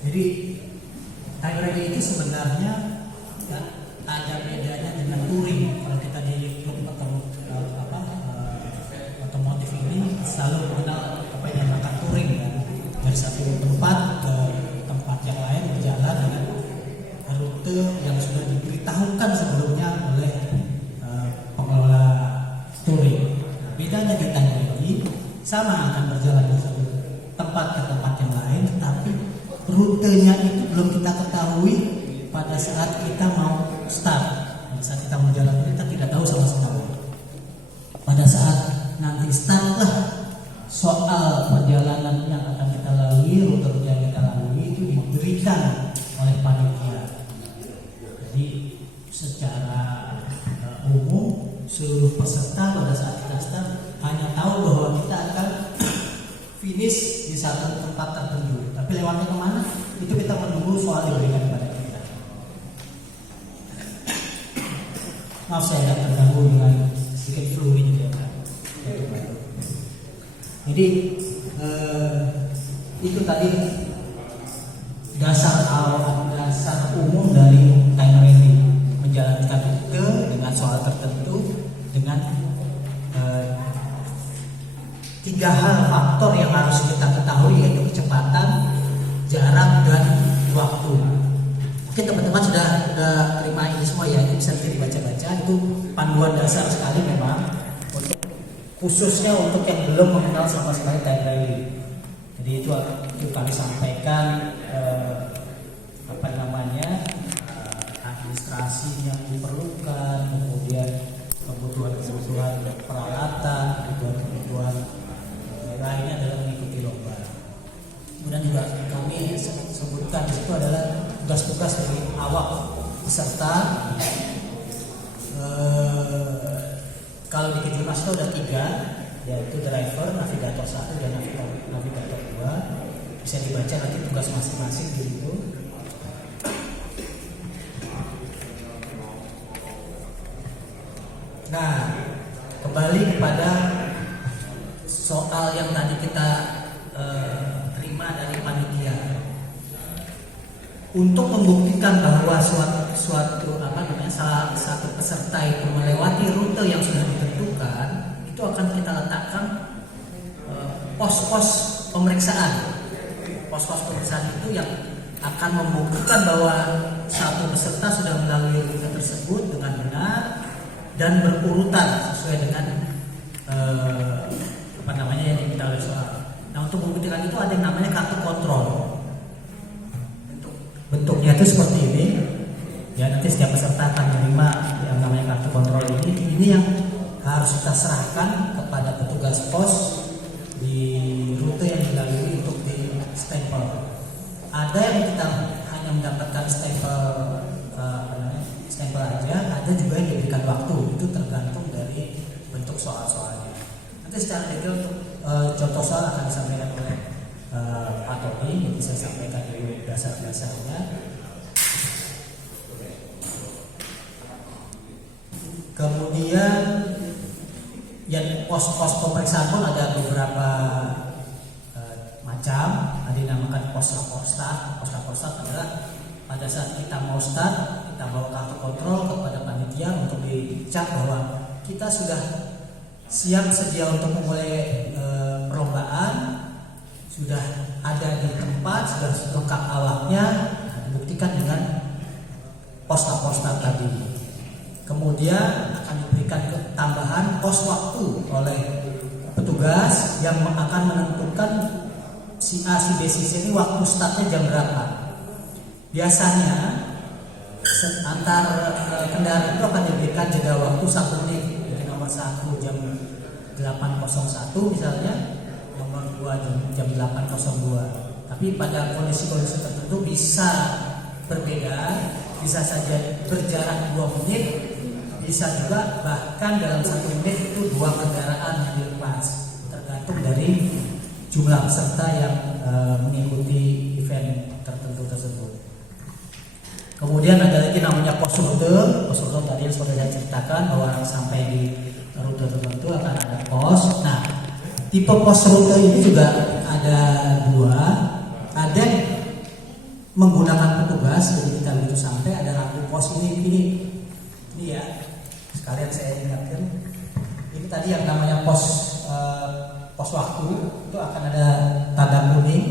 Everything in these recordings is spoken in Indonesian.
Jadi time ready itu sebenarnya ya, ada bedanya dengan touring. Kalau kita di klub otomotif ini selalu mengenal apa yang dinamakan touring kan, dari satu tempat ke tempat yang lain berjalan dengan rute yang sudah diberitahukan sebelumnya oleh pengelola touring. Bedanya di time ready sama akan berjalan dari satu tempat ke tempat yang lain, tetapi rutenya itu belum kita ketahui pada saat kita mau start. Pada saat kita mau jalan kita tidak tahu sama sekali. Pada saat nanti start lah, soal perjalanan yang akan kita lalui, rute yang kita lalui itu diberikan oleh panitia. Jadi secara umum seluruh peserta pada saat kita start hanya tahu bahwa kita akan finish di satu tempat tertentu, tapi lewatnya kemana itu kita menunggu soal diberikan kepada kita. Maaf saya terganggu dengan sedikit flu ini ya. Jadi itu tadi dasar awal, dasar umum dari time ready, menjalankan rute dengan soal tertentu dengan 3 hal faktor yang harus kita ketahui, yaitu kecepatan, jarak, dan waktu. Mungkin teman-teman sudah terima ini semua ya, ini bisa dibaca-baca. Itu panduan dasar sekali memang, khususnya untuk yang belum mengenal sama sekali time ready. Jadi itu kami sampaikan administrasi yang diperlukan, kemudian kebutuhan peralatan, kebutuhan lainnya adalah mengikuti lomba. Kemudian juga kami sebutkan di situ adalah tugas-tugas dari awak peserta. Kalau di Kejurnas itu ada 3, yaitu driver, navigator 1 dan navigator 2. Bisa dibaca nanti tugas masing-masing di situ. Nah, kembali kepada soal yang tadi kita terima dari panitia. Untuk membuktikan bahwa salah satu peserta itu melewati rute yang sudah ditentukan, itu akan kita letakkan pos-pos pemeriksaan. Pos-pos pemeriksaan itu yang akan membuktikan bahwa satu peserta sudah melalui rute tersebut dengan benar dan berurutan sesuai dengan yang diminta oleh soal. Nah, untuk membuktikan itu ada yang namanya kartu kontrol. Bentuknya itu seperti ini. Ya, nanti setiap peserta akan menerima yang namanya kartu kontrol ini. Ini yang harus kita serahkan kepada petugas pos di rute yang dilalui untuk di stempel. Ada yang kita hanya mendapatkan stempel aja, ada juga yang diberikan waktu. Itu tergantung dari bentuk soal-soalnya. Nanti secara detail untuk contoh soal akan disampaikan oleh Pak Tony. Jadi saya sampaikan dulu dasar-dasarnya. Kemudian yang pos-pos pemeriksaan pun ada beberapa macam. Ada yang dinamakan pos rapor start. Pos rapor start adalah pada saat kita mau start, kita bawa kartu kontrol kepada panitia untuk dicap bahwa kita sudah siap sedia untuk memulai perlombaan, sudah ada di tempat, sudah lengkap awaknya. Dibuktikan dengan pos rapor start tadi. Kemudian akan diberikan tambahan pos waktu oleh petugas yang akan menentukan si A, si B, si C ini waktu startnya jam berapa. Biasanya antar kendaraan itu akan diberikan jeda waktu 1 menit. Jadi nomor 1 jam 8.01 misalnya, nomor 2 jam 8.02. Tapi pada kondisi-kondisi tertentu bisa berbeda, bisa saja berjarak 2 menit, bisa juga bahkan dalam 1 menit itu 2 kendaraan yang dilepas, tergantung dari jumlah peserta yang mengikuti event tertentu tersebut. Kemudian ada lagi namanya pos rute. Pos rute tadi yang sudah saya ceritakan bahwa sampai di rute tertentu akan ada pos. Nah, tipe pos rute ini juga ada 2. Ada menggunakan petugas. Jadi kita begitu sampai ada lampu pos ini ya. Sekalian saya ingatkan, ini tadi yang namanya pos waktu itu akan ada tanda kuning,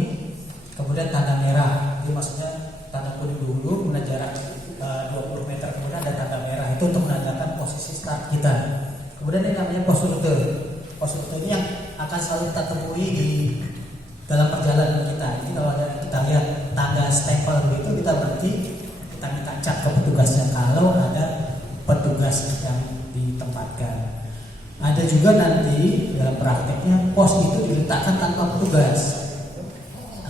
kemudian tanda merah. Itu maksudnya tanda kuning dulu, kemudian jarak 20 meter, kemudian ada tanda merah. Itu untuk menandakan posisi start kita. Kemudian ini namanya pos rute. Pos rute ini yang akan selalu kita temui di dalam perjalanan kita. Jadi kalau ada kita lihat tanda stempel begitu, kita berhenti, kita minta cap ke petugasnya kalau ada petugas yang ditempatkan. Ada juga nanti dalam prakteknya pos itu diletakkan tanpa petugas,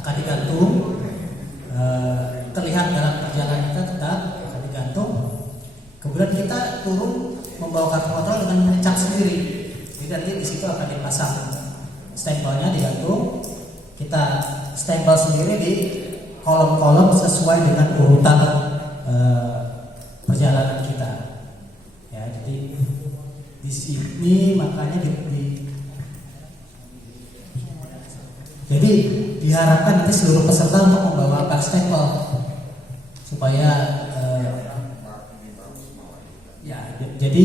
akan digantung, terlihat dalam perjalanan kita tetap akan digantung. Kemudian kita turun membawa kartu kontrol dengan mencap sendiri. Jadi nanti di situ akan dipasang stempelnya, digantung. Kita stempel sendiri di kolom-kolom sesuai dengan urutan perjalanan kita. Ya, jadi di sini makanya jadi diharapkan nanti seluruh peserta untuk membawa bag stempel supaya ya, jadi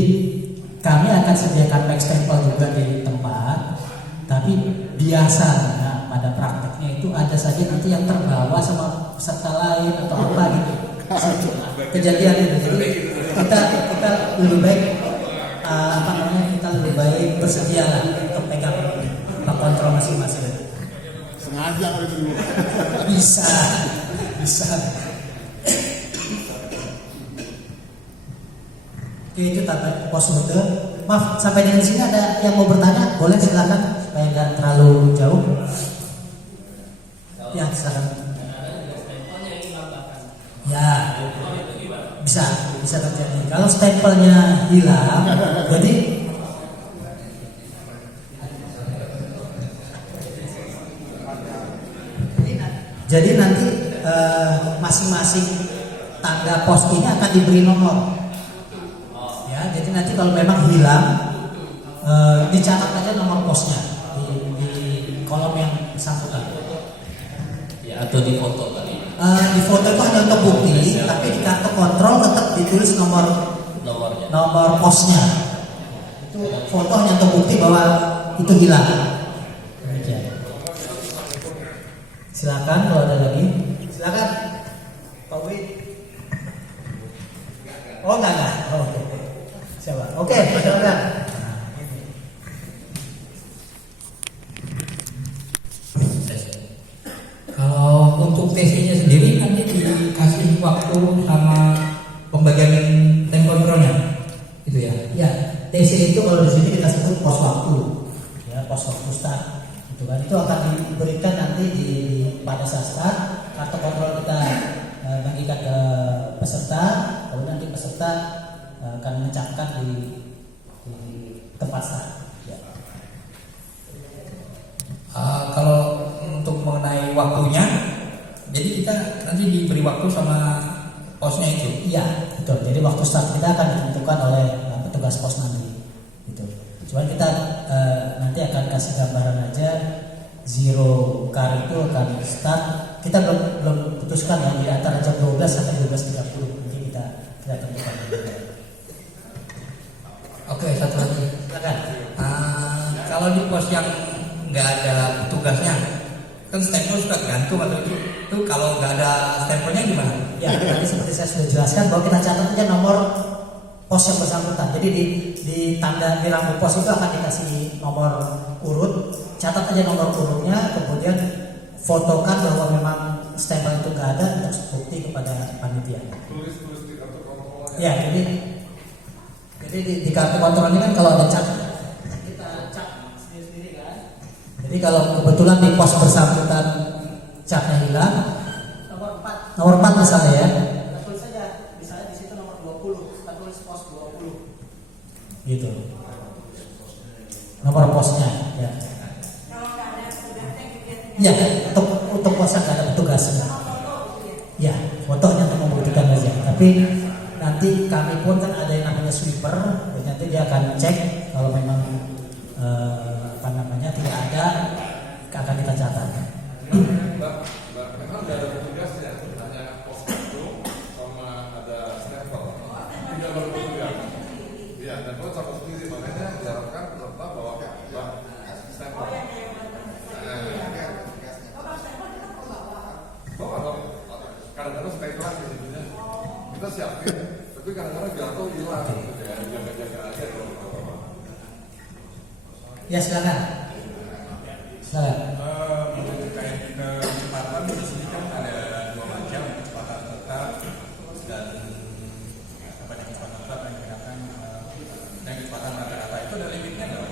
kami akan sediakan bag stempel juga di tempat, tapi biasanya pada prakteknya itu ada saja nanti yang terbawa sama peserta lain atau apa gitu. Kejadian itu, jadi kita lebih baik kita lebih baik bersedia lah untuk pegang bag kontrol masing-masing. Sengaja itu bisa. Oke, itu tanda pos rute. Maaf, sampai di sini ada yang mau bertanya, boleh silakan supaya nggak terlalu jauh. Ya, silakan. Ya, bisa terjadi. Kalau stempelnya hilang, jadi nanti masing-masing tanda pos ini akan diberi nomor. Ya, jadi nanti kalau memang hilang, dicatat aja nomor posnya di kolom yang bersangkutan. Ya, atau di foto kali. Di foto itu hanya untuk bukti, tapi di kartu kontrol tetap ditulis nomor posnya. Itu foto hanya untuk bukti bahwa itu hilang. Silakan kalau ada lagi. Silakan, Pak Wi. Oh enggak. Oh, oke. Siapa? Oke, silakan. Kalau untuk TC-nya sendiri nanti dikasih waktu sama pembagian time kontrolnya, itu ya? Ya, TC itu kalau di sini kita sebut pos waktu, ya pos waktu start. Itu akan diberikan nanti pada saat start. Kartu kontrol kita bagikan ke peserta, kemudian nanti peserta akan mencapkan di tempat start. Ya. Kalau untuk mengenai waktunya, jadi kita nanti diberi waktu sama posnya itu. Iya, betul. Jadi waktu start kita akan ditentukan oleh petugas pos nanti. Gitu. Cuman kita nanti akan kasih gambaran aja. Zero car itu akan start. Kita belum putuskan ya, di antara jam 12 sampai 12.30 nanti kita tentukan. Oke, satu lagi. Silakan. Kalau di pos yang nggak ada petugasnya, kan stempel suka gantung atau itu kalau nggak ada stempelnya gimana? Ya, tadi seperti saya sudah jelaskan bahwa kita catat aja nomor pos yang bersangkutan. Jadi di tanda di lampu pos itu akan dikasih nomor urut, catat aja nomor urutnya, kemudian fotokan bahwa memang stempel itu nggak ada untuk bukti kepada panitia. tulis di kartu kontrol. Ya, jadi di kartu kontrol ini kan kalau ada cat, kita cat sendiri kan. Jadi kalau kebetulan di pos bersangkutan catnya hilang, nomor 4 misalnya ya. Tulis saja, misalnya di situ nomor 20, kita tulis pos 20. Gitu. Nomor posnya, ya. Ya, untuk pos yang nggak ada petugas. Ya, fotonya untuk membuktikan aja. Tapi nanti kami pun kan ada yang namanya sweeper, dan nanti dia akan cek kalau memang tidak ada, akan kita catat. Memang nggak ada petugas ya, hanya ikhlas ya. Kita siapin, tapi kadang-kadang jatuh hilang. Ya, jaga-jaga aja kalau apa-apa. Ya silakan. Silakan. Untuk terkait kecepatan di sini kan ada dua macam, kecepatan tetap dan kecepatan tetap yang digunakan dan kecepatan rata-rata itu ada limitnya nggak?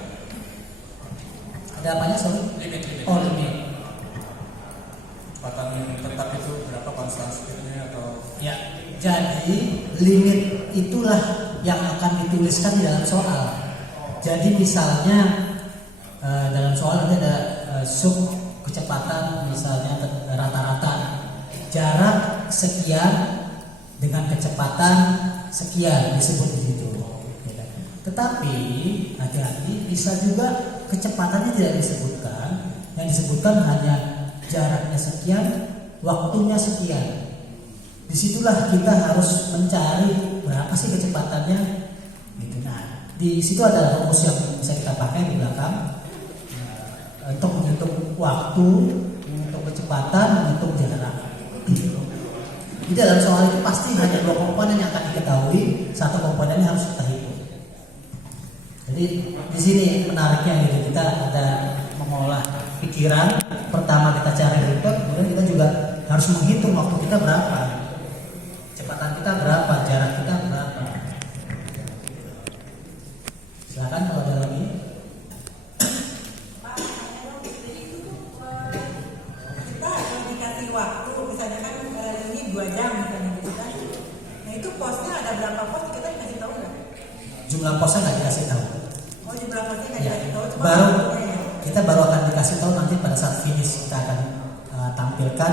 Ada apanya sorry? Limit. Oh limit. Kecepatan tetap itu berapa konstan speednya atau? Ya. Jadi limit itulah yang akan dituliskan di dalam soal. Jadi misalnya dalam soal nanti ada sub kecepatan misalnya rata-rata jarak sekian dengan kecepatan sekian disebut di situ. Tetapi hati-hati bisa juga kecepatannya tidak disebutkan, yang disebutkan hanya jaraknya sekian, waktunya sekian. Disitulah kita harus mencari berapa sih kecepatannya. Gitu. Nah, di situ ada rumus yang bisa kita pakai di belakang. Untuk menghitung waktu, untuk kecepatan, menghitung jarak. Di dalam soal itu pasti hanya dua komponen yang akan diketahui, satu komponennya harus kita hitung. Jadi di sini menariknya gitu, kita ada mengolah pikiran. Pertama kita cari input, kemudian kita juga harus menghitung waktu kita berapa, kecepatan kita berapa, jarak kita berapa. Silakan kalau ada lagi. Waktu misalnya kan ini 2 jam misalnya gitu kan. Nah itu posnya ada berapa pos kita dikasih tahu nggak? Jumlah posnya nggak dikasih tahu. Oh jumlah posnya nggak Ya, dikasih tahu. Cuma baru waktunya. kita baru akan dikasih tahu nanti pada saat finish kita akan tampilkan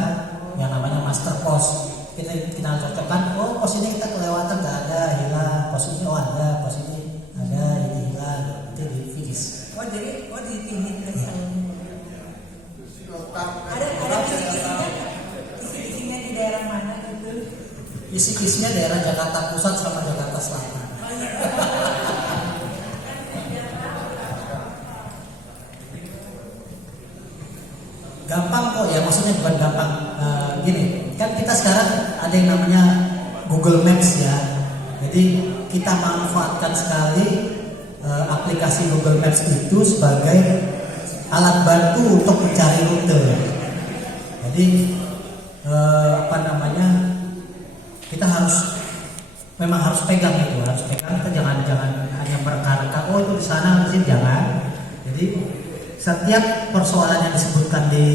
yang namanya master pos. Kita cocokkan, oh pos ini kita kelewatan nggak ada, hilang. Pos ini oh ada, pos ini ada, ini hilang. Itu di finish. Oh jadi di sini dikasih tahu. Ada kisi-kisinya di daerah mana gitu? Kisi-kisinya daerah Jakarta Pusat sama Jakarta Selatan. Oh iya. Gampang kok ya, maksudnya bukan gampang. Gini, kan kita sekarang ada yang namanya Google Maps ya. Jadi kita manfaatkan sekali aplikasi Google Maps itu sebagai alat bantu untuk mencari rute. Jadi kita memang harus pegang itu, kita jangan hanya berkarya oh itu di sana mesti jangan. Jadi setiap persoalan yang disebutkan di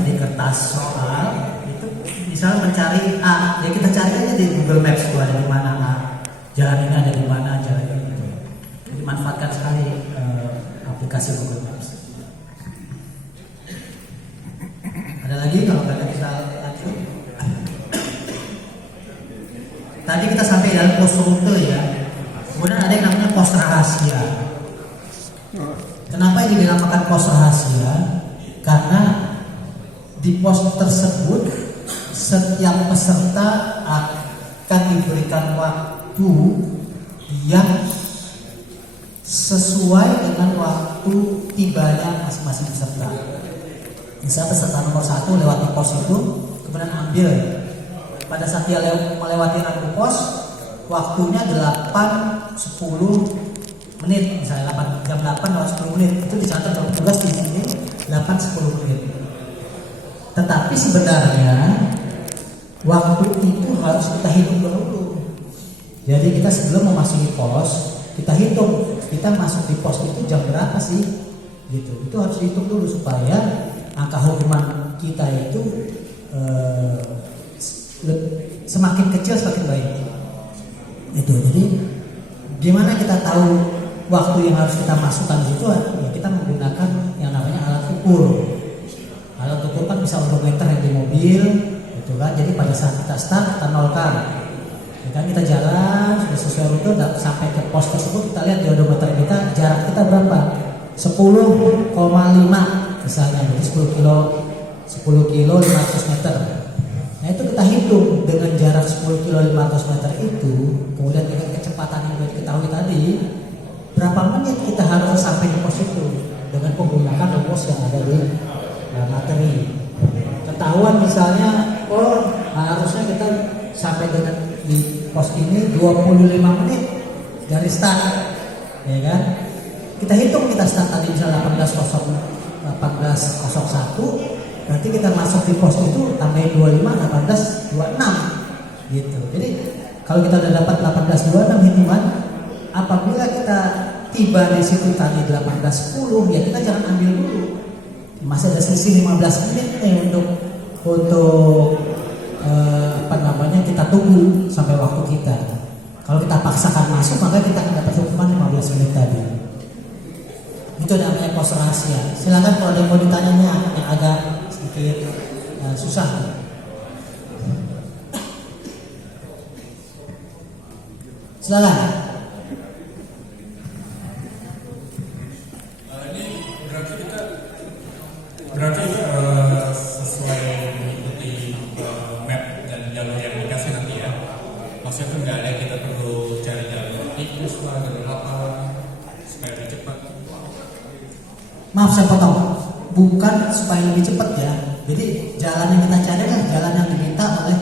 di kertas soal itu misalnya mencari A, ya kita cari aja di Google Maps itu ada di mana A, jalan ini ada di mana, jalan ini gitu. Jadi manfaatkan sekali aplikasi Google Maps. Ada lagi kalau nggak ada kita lanjut. Tadi kita sampai dalam pos rute ya. Kemudian ada yang namanya pos rahasia. Kenapa ini dinamakan pos rahasia? Karena di pos tersebut setiap peserta akan diberikan waktu yang sesuai dengan waktu tibanya masing-masing peserta. Misalnya peserta nomor 1 lewati pos itu, kemudian ambil. Pada saat dia melewati rambu pos, waktunya 8-10 menit, misalnya jam 8 lewat 10 menit. Itu dicatat oleh petugas di sini 8-10 menit. Tetapi sebenarnya waktu itu harus kita hitung dahulu. Jadi kita sebelum memasuki pos, kita hitung kita masuk di pos itu jam berapa sih? Gitu. Itu harus dihitung dulu supaya angka hukuman kita itu semakin kecil semakin baik. Itu. Jadi gimana kita tahu waktu yang harus kita masukkan di situ? Ya kita menggunakan yang namanya alat ukur. Alat ukur kan bisa odometer yang di mobil, gitu kan. Jadi pada saat kita start kita nolkan. Ya kan kita jalan sudah sesuai rute sampai ke pos tersebut, kita lihat di odometer kita jarak kita berapa? 10,5 misalnya, jadi 10 kilo 500 meter. Nah itu kita hitung dengan jarak 10 kilo 500 meter itu, kemudian dengan kecepatan yang kita ketahui tadi, berapa menit kita harus sampai di pos itu dengan menggunakan rumus yang ada di materi. Ketahuan misalnya, sampai dengan di pos ini 25 menit dari start, ya kan? Kita hitung, kita start tadi misalnya 18.01, berarti kita masuk di pos itu tambahin 25, 18.26 gitu. Jadi kalau kita udah dapat 18.26 hitungan, apabila kita tiba di situ tadi 18.10, ya kita jangan ambil dulu. Masih ada selisih 15 menit untuk kita tunggu sampai waktu kita. Kalau kita paksakan masuk, maka kita akan dapat hukuman 15 menit tadi. Itu namanya pos rahasia. Silakan kalau ada yang mau ditanyanya yang agak sedikit susah. Silakan. Ini berarti sesuai mengikuti map dan jalur yang dikasih nanti ya. Maksudnya itu nggak ada kita perlu cari jalur tikus lah, jalur apa supaya lebih cepat. Maaf saya potong. Bukan supaya lebih cepat ya. Jadi jalan yang kita cari kan jalan yang diminta oleh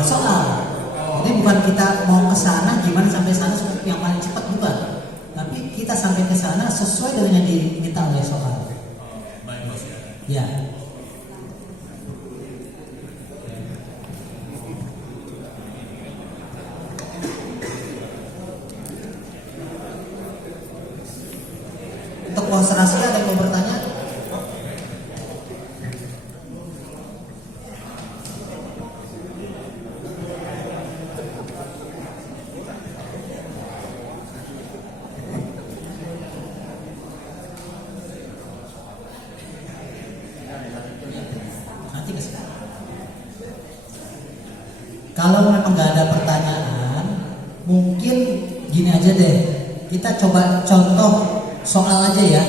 soal. Jadi bukan kita mau ke sana gimana sampai sana supaya yang paling cepat, bukan. Tapi kita sampai ke sana sesuai dengan yang diminta oleh soal. Baik bos ya. Ya. Untuk pos rahasia ada yang mau bertanya? Nanti ke sana. Kalau memang nggak ada pertanyaan, mungkin gini aja deh. Kita coba contoh soal aja ya.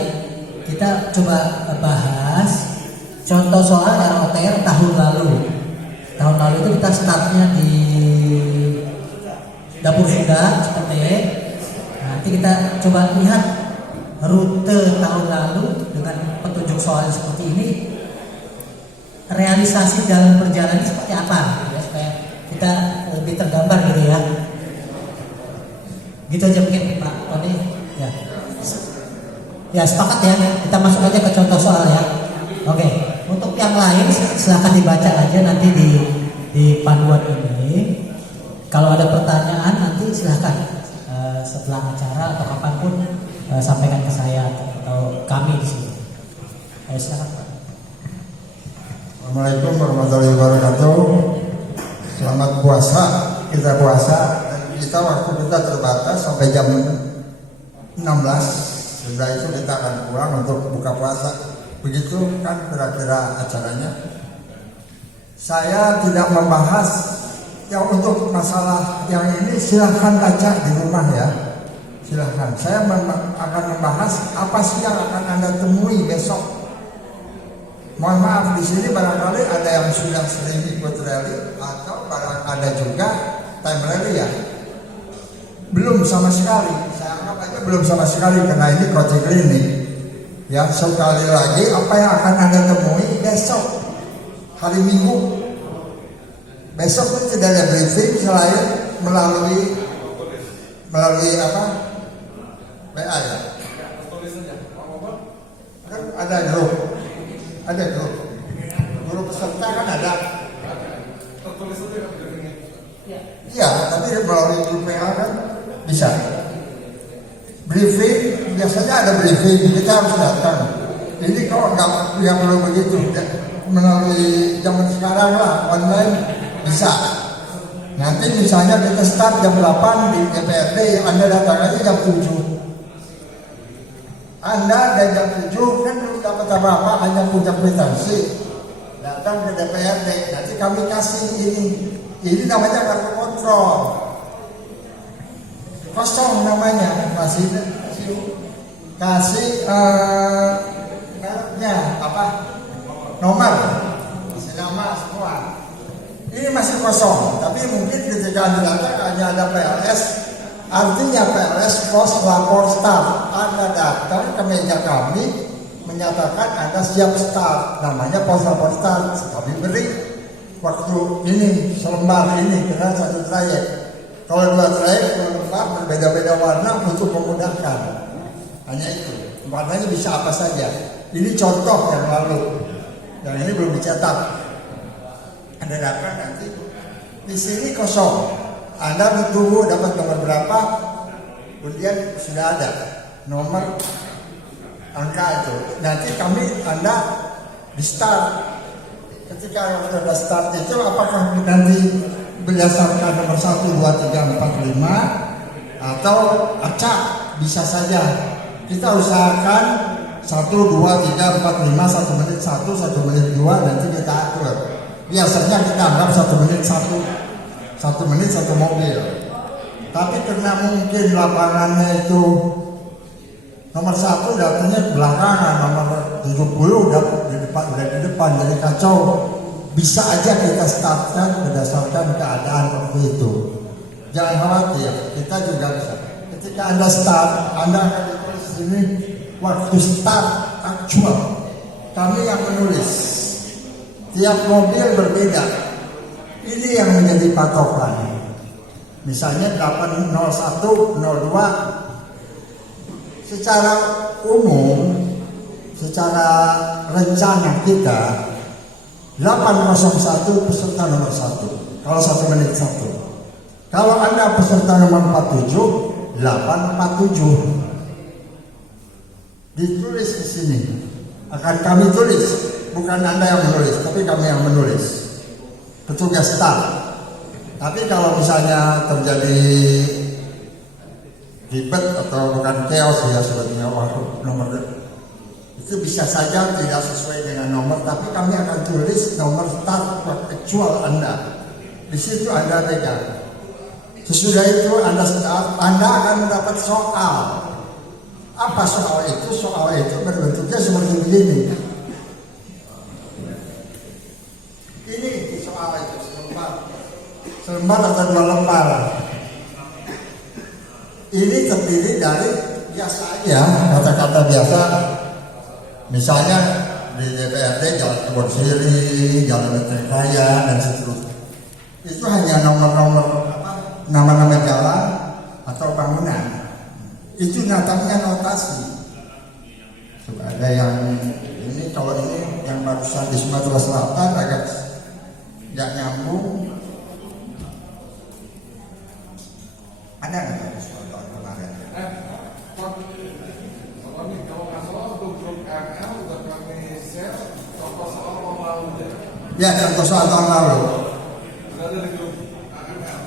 Kita coba bahas contoh soal ROTR tahun lalu. Tahun lalu itu kita startnya di dapur Sunda seperti ini. Nanti kita coba lihat rute tahun lalu dengan petunjuk soal seperti ini. Realisasi dalam perjalanan seperti apa? Ya, supaya kita lebih tergambar gitu ya. Gitu aja mungkin Pak Tony. Ya. Ya sepakat ya, kita masuk aja ke contoh soal ya. Oke, untuk yang lain silahkan dibaca aja nanti di panduan ini. Kalau ada pertanyaan nanti silahkan setelah acara atau kapanpun sampaikan ke saya atau kami di sini. Ayo silahkan Pak. Assalamualaikum warahmatullahi wabarakatuh. Selamat puasa. Kita puasa. Kita waktu kita terbatas sampai jam 16. Sudah itu kita akan pulang untuk buka puasa. Begitu kan kira-kira acaranya. Saya tidak membahas yang untuk masalah yang ini, silahkan baca di rumah ya. Silahkan. Saya akan membahas apa sih yang akan Anda temui besok. Mohon maaf di sini barangkali ada yang sudah sering ikut rally atau barang ada juga time rally ya. Belum sama sekali. Saya anggap aja belum sama sekali karena ini coaching clinic. Ya, sekali lagi apa yang akan Anda temui besok hari Minggu. Besok itu tidak ada briefing selain melalui apa? WA ya. Kan ada grup. Ada grup peserta kan ada. Iya, tapi melalui grup WA kan bisa. Briefing biasanya ada briefing, kita harus datang. Ini kalau nggak perlu begitu, melalui zaman sekarang lah online bisa. Nanti misalnya kita start jam 8 di DPRD, Anda datang aja jam 7. Anda dari jam 7 kan belum dapat apa-apa, hanya punya kwitansi. Datang ke DPRD, nanti kami kasih ini namanya kartu kontrol. Kosong namanya, kasih mereknya apa, nomor, kasih nama semua. Ini masih kosong, tapi mungkin ketika Anda datang hanya ada PLS. Artinya PLS pos lapor start. Anda datang ke meja kami menyatakan Anda siap start, namanya pos lapor start. Kami beri waktu ini selembar ini kena satu trayek. Kalau 2 trayek 2 lembar berbeda-beda warna untuk memudahkan. Hanya itu. Warnanya bisa apa saja. Ini contoh yang lalu. Yang ini belum dicetak. Anda dapat nanti di sini kosong. Anda tunggu dapat nomor berapa, kemudian sudah ada nomor angka itu. Nanti Anda di start. Ketika Anda start itu apakah nanti berdasarkan nomor 1, 2, 3, 4, 5 atau acak, bisa saja. Kita usahakan 1, 2, 3, 4, 5, 1 menit 1, 1 menit 2, nanti kita atur. Biasanya kita anggap 1 menit 1 menit 1 mobil. Tapi karena mungkin lapangannya itu nomor 1 datanya belakangan, nomor 70 udah di depan, jadi kacau. Bisa aja kita startkan berdasarkan keadaan waktu itu. Jangan khawatir, kita juga bisa. Ketika Anda start, Anda akan ditulis di sini waktu start aktual. Kami yang menulis. Tiap mobil berbeda. Ini yang menjadi patokan. Misalnya 801, 02. Secara umum, secara rencana kita 801 peserta nomor 1. Kalau 1 menit 1. Kalau Anda peserta nomor 47, 847. Ditulis di sini. Akan kami tulis, bukan Anda yang menulis, tapi kami yang menulis. Petugas staf. Tapi kalau misalnya terjadi ribet atau bukan chaos ya sebetulnya nomor itu bisa saja tidak sesuai dengan nomor, tapi kami akan tulis nomor start actual Anda. Di situ Anda pegang. Sesudah itu Anda start, Anda akan mendapat soal. Apa soal itu? Soal itu berbentuknya seperti begini. Ini soal itu selembar atau 2 lembar. Ini terdiri dari biasa aja, kata-kata biasa. Misalnya di DPRD Jalan Kebon Siri, Jalan Menteng Raya, dan seterusnya. Itu hanya nomor-nomor nama-nama jalan atau bangunan. Itu namanya notasi. Ada yang ini, kalau ini yang barusan di Sumatera Selatan agak nggak nyambung. Ada nggak soal kemarin? Kalau nggak salah untuk grup ML udah kami share contoh soal tahun lalu ya. Ya, contoh soal tahun lalu. Ada di grup ML.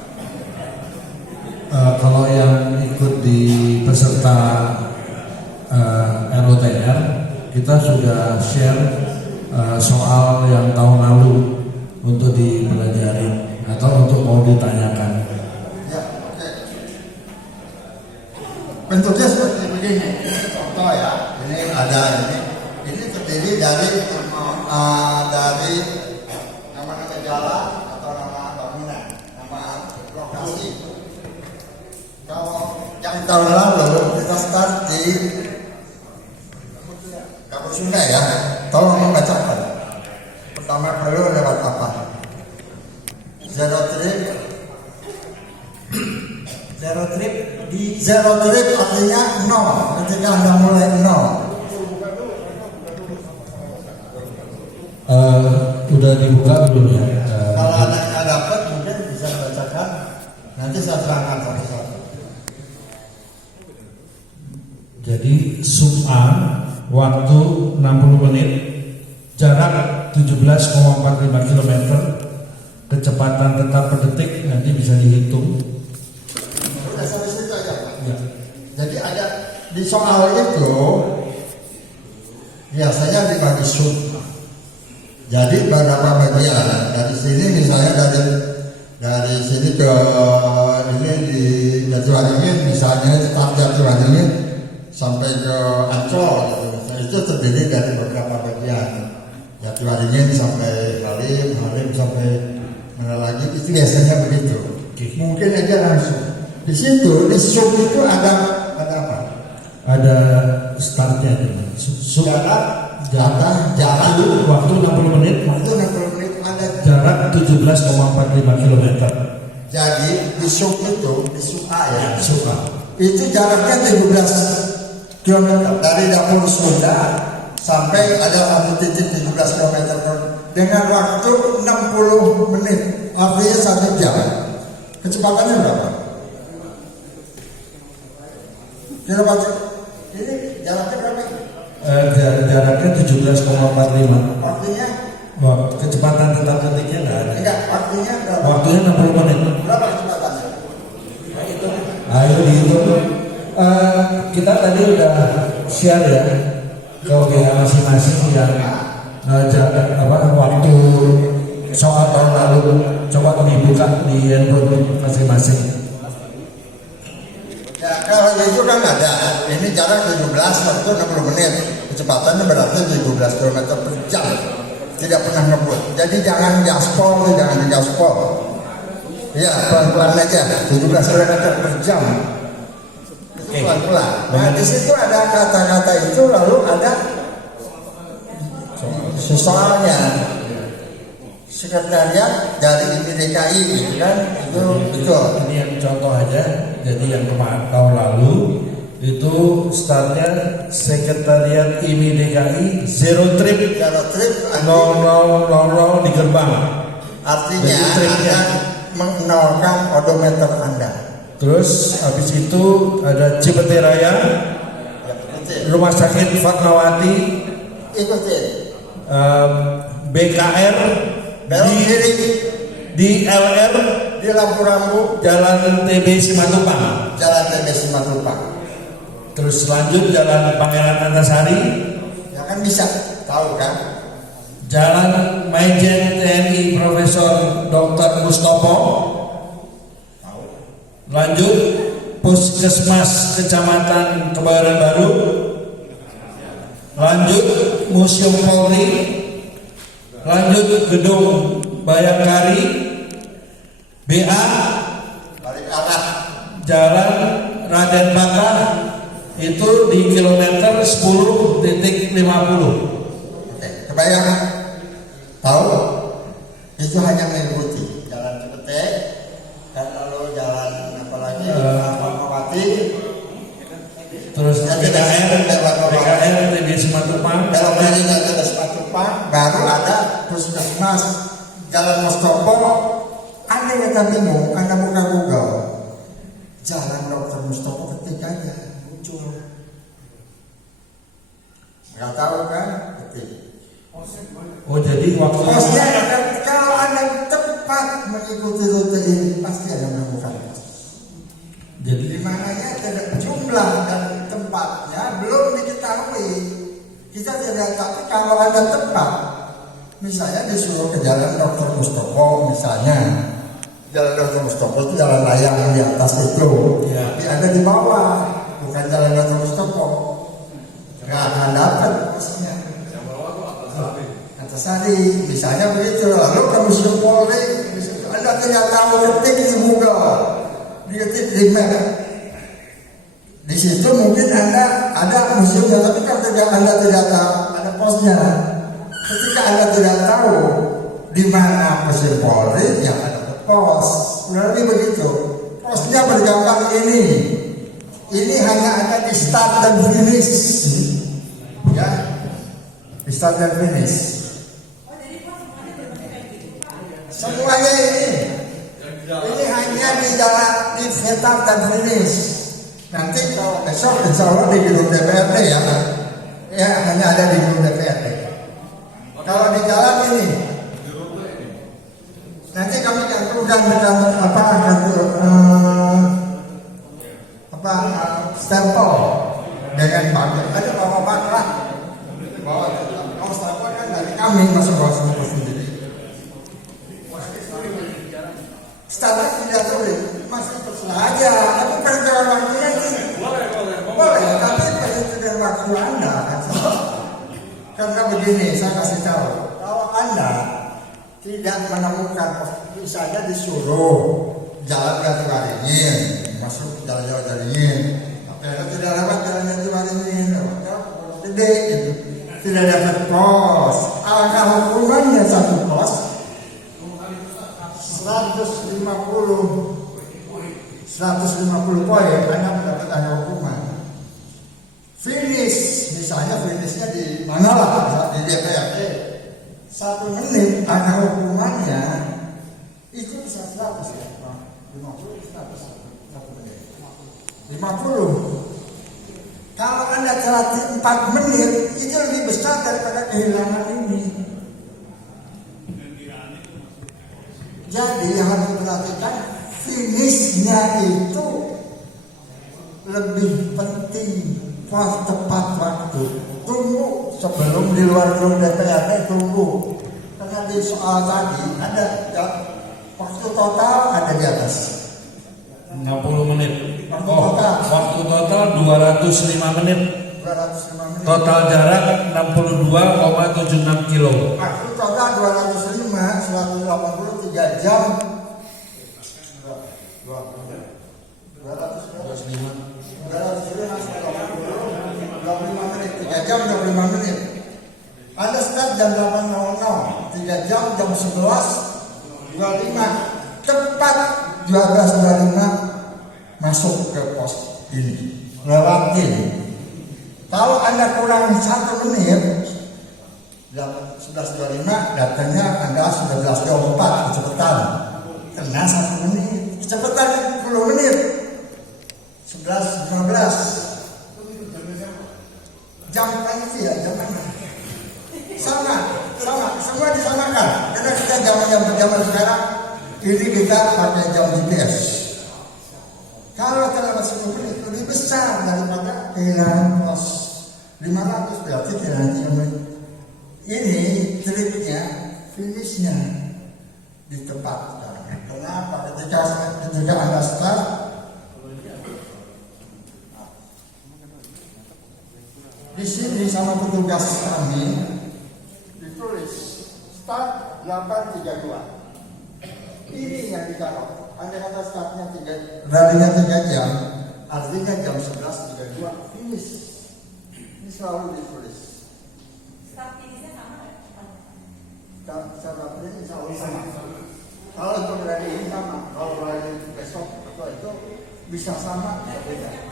Kalau yang ikut di peserta ROTR, kita sudah share soal yang tahun lalu untuk dipelajari atau untuk mau ditanyakan. Ya, oke. Bentuknya seperti begini. Contoh ya, ini ada ini terdiri dari nama-nama jalan atau nama bangunan, nama lokasi. Kalau yang tahun lalu kita start di Kapur Sungai ya, tolong membacakan. Pertama kali lewat apa? Zero trip artinya 0. Ketika Anda mulai 0. Udah dibuka belum ya? Kalau Anda nggak dapat mungkin bisa bacakan. Nanti saya terangkan satu-satu. Jadi sum A waktu 60 menit, jarak 17,45 km, kecepatan tetap per detik nanti bisa dihitung. Sudah sampai situ aja Pak. Ya. Jadi ada di soal itu biasanya dibagi sub. Jadi beberapa bagian dari sini misalnya dari sini ke ini di Jatiwaringin misalnya start Jatiwaringin sampai ke Ancol gitu. Itu terdiri dari beberapa bagian. Jatiwaringin sampai Halim sampai mana lagi itu biasanya begitu. Mungkin aja langsung. Di situ di sub itu ada apa? Ada startnya dengan Jarak jarak waktu 60 menit, waktu 60 menit ada jarak 17,45 km. Jadi di sub itu, di sub A ya, Suka. itu jaraknya 17 km dari dapur Sunda sampai ada satu titik 17 km dengan waktu 60 menit, artinya 1 jam. Kecepatannya berapa? Ini jaraknya berapa? Jaraknya 17,45. Waktunya? Wah, kecepatan tetap detiknya nggak ada. Enggak, waktunya berapa? Waktunya 60 menit. Berapa kecepatannya? Ayo dihitung. Kita tadi udah share ya ke WA masing-masing yang waktu soal tahun lalu. Coba dibuka di handphone masing-masing. Ya kalau itu kan ada. Ini jarak 17 waktu 60 menit. Kecepatannya berarti 17 km per jam. Tidak pernah ngebut. Jadi jangan gaspol, jangan gaspol. Ya pelan-pelan aja. 17 km per jam. Pelan-pelan. Nah di situ ada kata-kata itu, lalu ada soalnya sekretariat dari DKI gitu kan, itu betul. Ini yang contoh aja. Jadi yang kemarin tahun lalu itu startnya sekretariat IMI DKI zero trip Kalau trip 0000 di gerbang. artinya Jadi tripnya. akan mengenalkan odometer Anda. Terus habis itu ada Cipete Raya, Ya, ikutin. Rumah Sakit Fatmawati, Ikutin. BKR Belok kiri di LR di lampu rambu Jalan TB Simatupang. Jalan TB Simatupang. Terus lanjut Jalan Pangeran Antasari, Ya kan bisa tahu kan? Jalan Majen TNI Profesor Dr. Mustopo, lanjut Puskesmas Kecamatan Kebayoran Baru, lanjut Museum Polri, lanjut Gedung Bayangkari, BA, Balik arah. Jalan Raden Baka, itu di kilometer 10.50. Oke, kebayang? Tahu? Itu hanya mengikuti jalan Cipete, dan lalu jalan apa lagi? Fatmawati. Terus BKR TB Simatupang, Kalau dari Jalan Simatupang baru ada puskesmas Jalan Mustopo. Anda kata bingung, Anda buka Google, Jalan Dr. Mustopo, ketik aja muncul. Nggak tahu kan? Ketik. oh jadi waktu Posnya kalau Anda tepat mengikuti rute ini pasti ada menemukan. jadi Di mananya tidak jumlah dan tempatnya belum diketahui. Kita tidak tahu kalau Anda tepat. Misalnya disuruh ke Jalan Dr. Mustopo misalnya. Jalan Dr. Mustopo itu jalan layang di atas itu. Ya. Tapi Anda di bawah, bukan Jalan Dr. Mustopo. Nggak akan dapat posnya. Antasari, misalnya begitu. Lalu ke Museum Polri, Anda tidak tahu, ketik di Google, diketik di map. Di situ mungkin Anda ada museumnya, tapi kalau Anda tidak tahu ada posnya. Ketika Anda tidak tahu di mana Museum Polri, ya ada pos. Berarti begitu. Posnya bergambar ini. Ini hanya ada di start dan finish. Ya, di start dan finish. Semuanya ini hanya di jalan di start dan finish. Nanti kalau besok insya Allah di gedung DPRD ya hanya ada di gedung DPRD. Kalau di jalan ini, nanti kami gantungkan dengan stempel dengan pagar. Ada bawa pagar, bawa stempel kan dari kami masuk bawa stempel sendiri. Stempel tidak sulit, masih terserah aja. Tapi perjalanan waktunya ini boleh, tapi perjalanan waktu Anda karena begini, saya kasih tahu, kalau Anda tidak menemukan, misalnya disuruh jalan Jati Waringin, masuk jalan Jati Waringin, tapi Anda tidak lewat jalan Jati Waringin, gede gitu, tidak dapat kos, alangkah hukumannya satu kos, 150 poin, Anda mendapatkan hukuman. Finish, misalnya finishnya di mana lah, di DPRD 1 menit, ada hukumannya itu bisa 100 ya, 50, 100, 1 menit 50. Kalau Anda terlatih 4 menit, itu lebih besar daripada kehilangan ini. Jadi yang harus diperhatikan, finishnya itu lebih penting. Tepat waktu. Tunggu sebelum di luar gedung DPRD, tunggu. Karena di soal tadi ada waktu total ada di atas 60 menit. Waktu total. Waktu total 205 menit. 205 menit. Total jarak 62,76 kilo. Waktu total 205, 180, 3 jam. 25 menit, 3 jam 25 menit. Anda start jam 8.00, 3 jam jam 11.25, tepat 12.25 masuk ke pos ini, lewatin. Kalau Anda kurang 1 menit, jam 11.25 datangnya Anda 11.24, kecepatan. Kena 1 menit, kecepatan 10 menit, 11.15. Jam pagi ya, jam mana? Sama, semua disamakan. Karena kita zaman sekarang ini kita pakai jam GPS. Kalau terlewat 10 menit lebih besar daripada kehilangan pos 500, berarti kehilangan 3 menit. Ini triknya, finishnya ditempatkan. Kenapa? Ketika Anda start, di sini sama petugas kami ditulis start 8.32. Ini yang ditaruh. Anda kata startnya 3, larinya 3 jam, artinya jam 11.32 finish. Ini selalu ditulis. Start finishnya sama nggak? Start ini selalu sama. Kalau untuk lari ini sama, kalau lari besok atau itu bisa sama, bisa beda.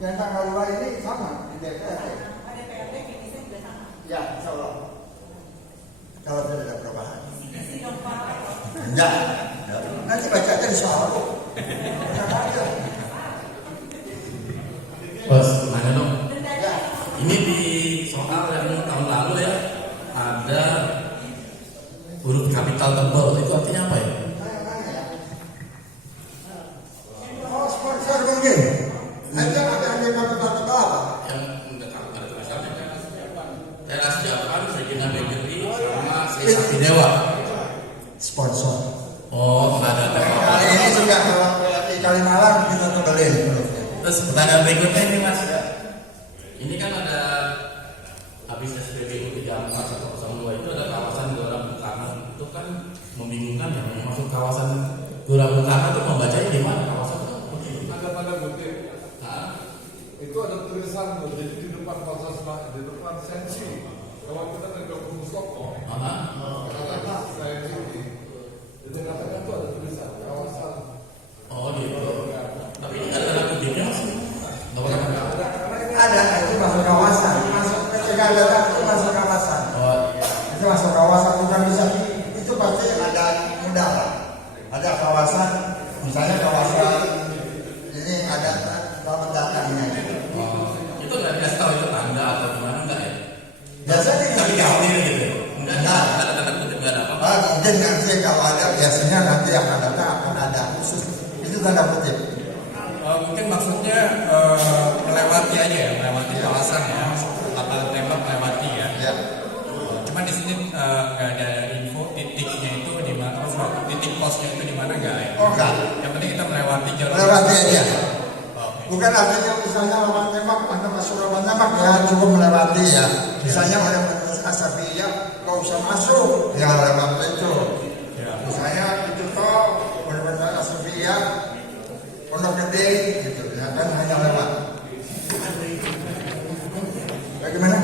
Yang tanggal 2 ini sama di DPRD. DPRD finishnya juga sama. Ya, insya Allah. Kalau tidak ada perubahan. Isi dong Pak. Enggak. Nanti baca aja di soal. Bos, mana dong? Ya. Ini di soal yang tahun lalu ya, ada huruf kapital tebal, itu artinya apa ya? Oh, sponsor mungkin. Aja ada yang kata-kata apa? Yang ada tulisannya kan? Teras Japan, Regina Bakery, sama Sapi Dewa. Sponsor. Oh, nggak ada tebal. Kali ini juga kalau di Kalimalang kita tebelin. Terus pertanyaan berikutnya ini mas, ini kan ada habis SPBU 34102 itu ada kawasan Gelora Bung Karno, itu kan membingungkan ya, masuk kawasan Gelora Bung Karno itu membacanya di mana kawasan itu? Ada tanda kutip. Nah, Itu ada tulisan loh, jadi di depan pasar, di depan sensi. Kalau kita ke Mustopo, katakanlah saya ini, jadi katanya itu ada tulisan kawasan. oh gitu. Tapi ini nggak ada tanda kutipnya mas? Nggak pernah ada. Ada, itu masuk kawasan. Masuk PCK data itu masuk kawasan. Oh, Itu masuk kawasan, bukan bisa. Itu pasti ada mudah lah. Ada kawasan, misalnya kawasan ini ada datangnya. itu nggak dikasih tahu itu tanda atau gimana enggak ya? Biasanya Tapi nggak nggak ini gitu. Enggak ada tanda kutip, nggak ada apa. mungkin nanti kalau ada biasanya nanti akan datang akan ada khusus itu tanda kutip. Mungkin maksudnya melewati aja ya, melewati kawasan ya, apa tembak melewati ya. Ya. Cuman di sini nggak ada info titiknya itu di mana, titik posnya itu di mana nggak ya? Oh enggak, Yang penting kita melewati jalur. melewati aja. Oke. Bukan artinya misalnya lawan tembak Anda masuk lawan tembak ya cukup melewati ya. Misalnya ada Asabia nggak usah masuk ya lewat itu. Ya. Misalnya itu tol benar-benar Asabia Pondok Gede gitu ya kan hanya lewat. Bagaimana?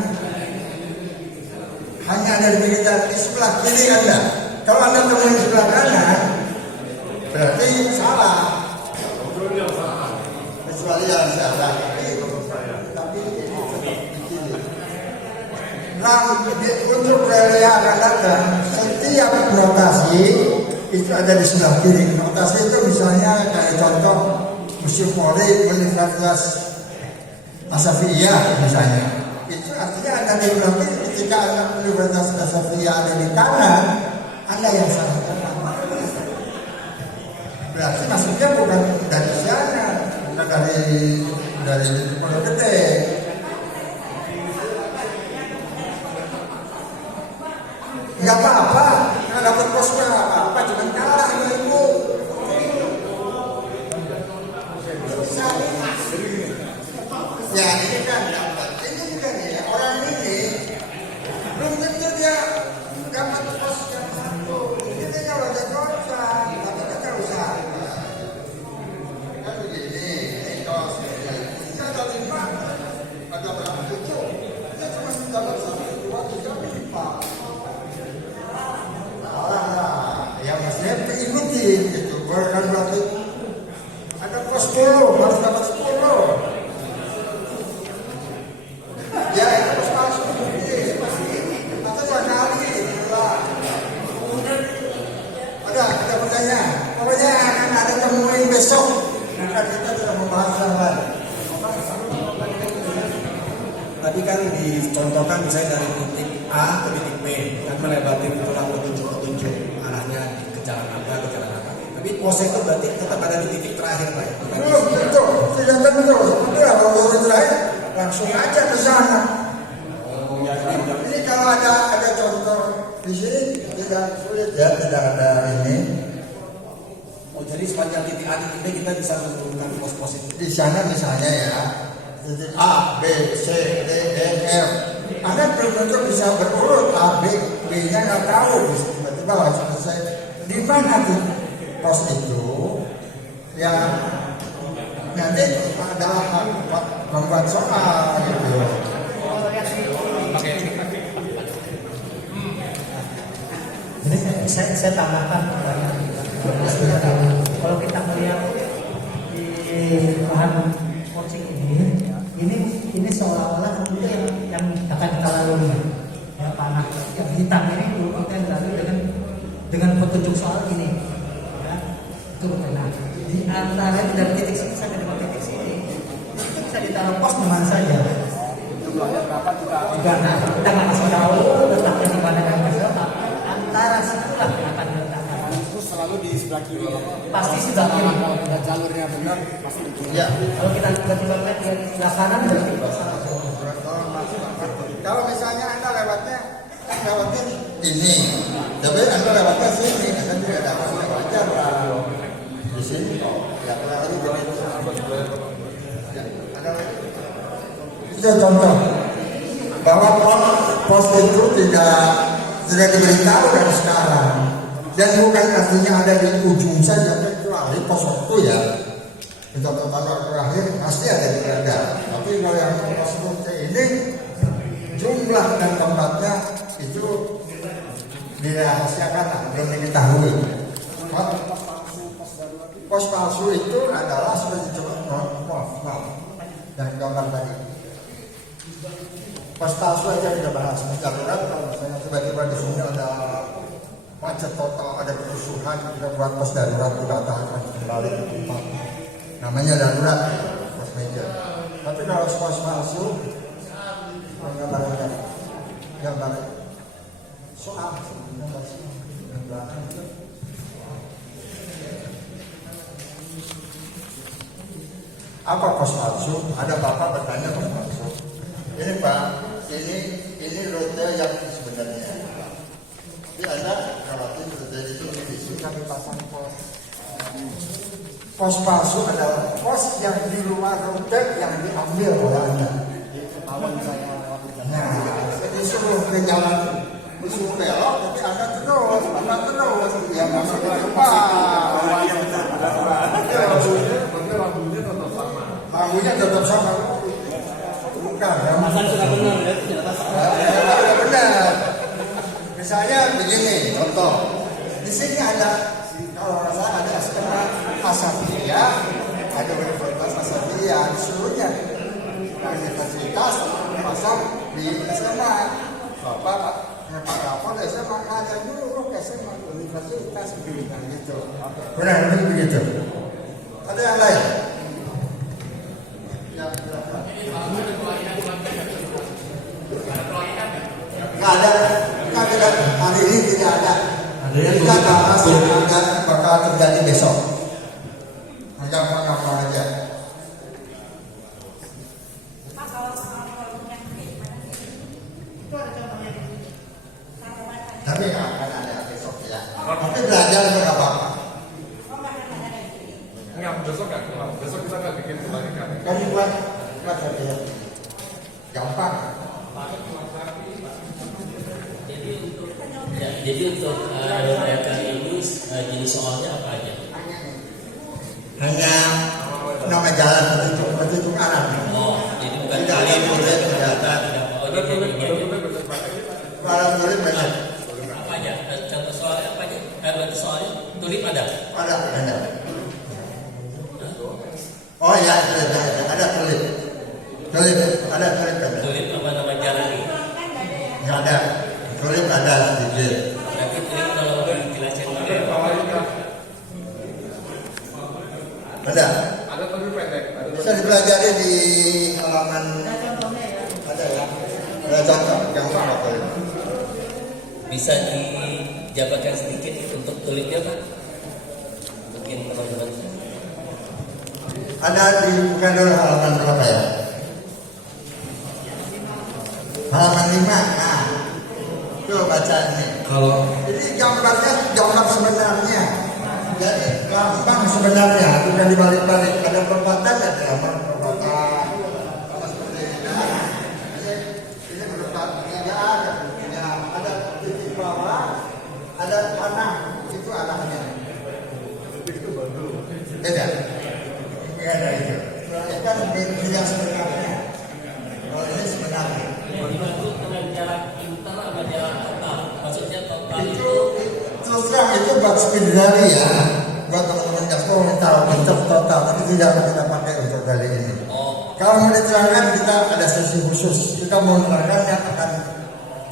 Hanya ada di pinggir jalan di sebelah kiri Anda. Kalau Anda temuin di sebelah kanan berarti salah. kecuali yang salah. Tapi untuk rel yang akan datang, setiap notasi itu ada di sebelah kiri. Notasi itu misalnya kayak contoh Museum Polri Universitas Asafiyah misalnya. Itu artinya ada di belakang. Ketika Universitas Asafiyah ada di kanan, ada yang salah kanan. Berarti maksudnya bukan dari sana, bukan dari Pondok Gede. Nggak apa-apa, nggak dapat pos nggak apa-apa, cuma kalah sama ibu. Ya ini kan dapat, ini juga nih orang ini belum tentu dia dapat pos yang satu. Ini kalau ada kontrak, tapi kita usaha. Kan begini, ini kos ini ada 5, ada berapa itu? Dia cuma dapat 1, 2, 3, 4. Ya maksudnya ikuti gitu, bukan berarti ada pos 10 harus dapat 10. Ya itu pos palsu atau 2 kali ada pertanyaan. Pokoknya akan ada temuin besok. Maka kita sudah membahas lagi. Tadi kan dicontohkan misalnya dari titik A ke titik B kan melewati petunjuk arahnya ke jalan apa ke jalan apa. Tapi pos itu berarti tetap ada di titik terakhir Pak. Belum betul, tidak betul. Sudah kalau terakhir langsung aja ke sana. Ini kalau ada contoh di sini tidak sulit ya, tidak ada ini. Oh jadi sepanjang titik A titik B kita bisa menurunkan pos-pos itu. Di sana misalnya ya, titik A, B, C, D, E, F. Anda belum tentu bisa berurut A, B, B-nya nggak tahu. Tiba-tiba langsung selesai. Di mana tuh pos itu? Yang nanti adalah hak membuat soal gitu. Jadi saya tambahkan kalau kita melihat di bahan coaching ini seolah-olah itu yang akan kita lalui ya, panah yang hitam ini kita lalui dengan petunjuk soal ini ya, itu benar. Di antara itu dari titik sini sampai dengan titik sini itu bisa ditaruh pos di mana saja. Jumlahnya berapa kita Kita nggak kasih tahu letaknya di mana dan berapa. Antara situlah yang akan diletakkan. itu selalu di sebelah kiri. Pasti sebelah kiri. Kalau kita jalurnya benar pasti di kiri. Ya. Kalau kita tiba-tiba lihat di sebelah kanan berarti salah. Kalau misalnya Anda lewatnya ini, tapi Anda lewatnya sini, Anda tidak dapat wajar di sini. Ya, lagi jadi itu contoh bahwa pos itu tidak diberitahu dari sekarang dan bukan artinya ada di ujung saja, kecuali pos waktu ya. Contoh terakhir pasti ada di ada, tapi kalau yang pos waktu ini jumlah dan tempatnya itu dirahasiakan, belum diketahui. Pos palsu itu adalah seperti dan gambar tadi. Pos palsu aja kita bahas. Darurat kalau misalnya tiba-tiba di sini ada macet total, ada kerusuhan, kita buat pos darurat dibatalkan kembali ke tempat. Namanya darurat, pos meja. Tapi kalau pos palsu, gambar soal apa pos palsu? Ada bapak bertanya pos palsu. Ini Pak, ini rute yang sebenarnya. Jadi Anda khawatir rute itu di sini kami pasang pos. Pos palsu adalah pos yang di luar rute yang diambil oleh Anda. Nah, disuruh ke jalan, disuruh belok, tapi Anda terus, ya maksudnya apa? Lampunya tetap sama. Bukan, ya. Sudah benar ya, Benar. Misalnya begini, contoh. Di sini ada, kalau saya ada setengah Asafiyah, ada universitas Asadia di seluruhnya. Universitas pasang di SMA. Bapak Pak Kapol SMA ada dulu SMA universitas gitu. Benar begitu. Ada yang lain? Nggak ada hari ini tidak ada. Kita bahas yang akan bakal terjadi besok. Gampang-gampang aja. Tapi akan ada besok ya. Tapi belajar itu nggak apa-apa. Enggak, besok kan? Besok kita akan bikin kebalikan. Kamu buat saja. Gampang. Jadi untuk LPK ini jenis soalnya apa aja? Hanya nama jalan begitu arah. Oh, jadi bukan Tidak ada tulis, tidak ada. Oh, jadi Kalau tulis banyak. apa aja? Contoh soalnya apa aja? Contoh soalnya tulip ada. Ada. Oh ya, ada tulis. Ada tulis. Tulip apa nama jalan ini? Nggak ada. Tulis ada sedikit. Tapi tulip kalau dijelasin oleh Ada. Ada tapi pendek. Bisa dipelajari di halaman. Ada ya. Ada contoh gampang apa itu? bisa dijabarkan sedikit untuk tulipnya Pak? Mungkin teman-teman. Ada di bukan dulu halaman berapa ya? Halaman 5. Nah, tuh baca ini. Jadi gambarnya gambar sebenarnya. Jadi gampang sebenarnya, bukan dibalik-balik. Ada perempatan, ada gambar perempatan. Sama seperti ini. Ini perempatnya ada. Ada titik bawah, ada panah. Itu arahnya. Beda. Enggak ada itu. Ini kan tidak sebenarnya. Kalau ini sebenarnya. Dibantu dengan jarak inter atau jarak total? Maksudnya total Itu terus terang itu buat spidoli ya. Buat teman-teman Gaspol minta bentuk total, tapi tidak kita pakai untuk kali ini. Kalau mau diterangkan kita ada sesi khusus. Kita mau menerangkan yang akan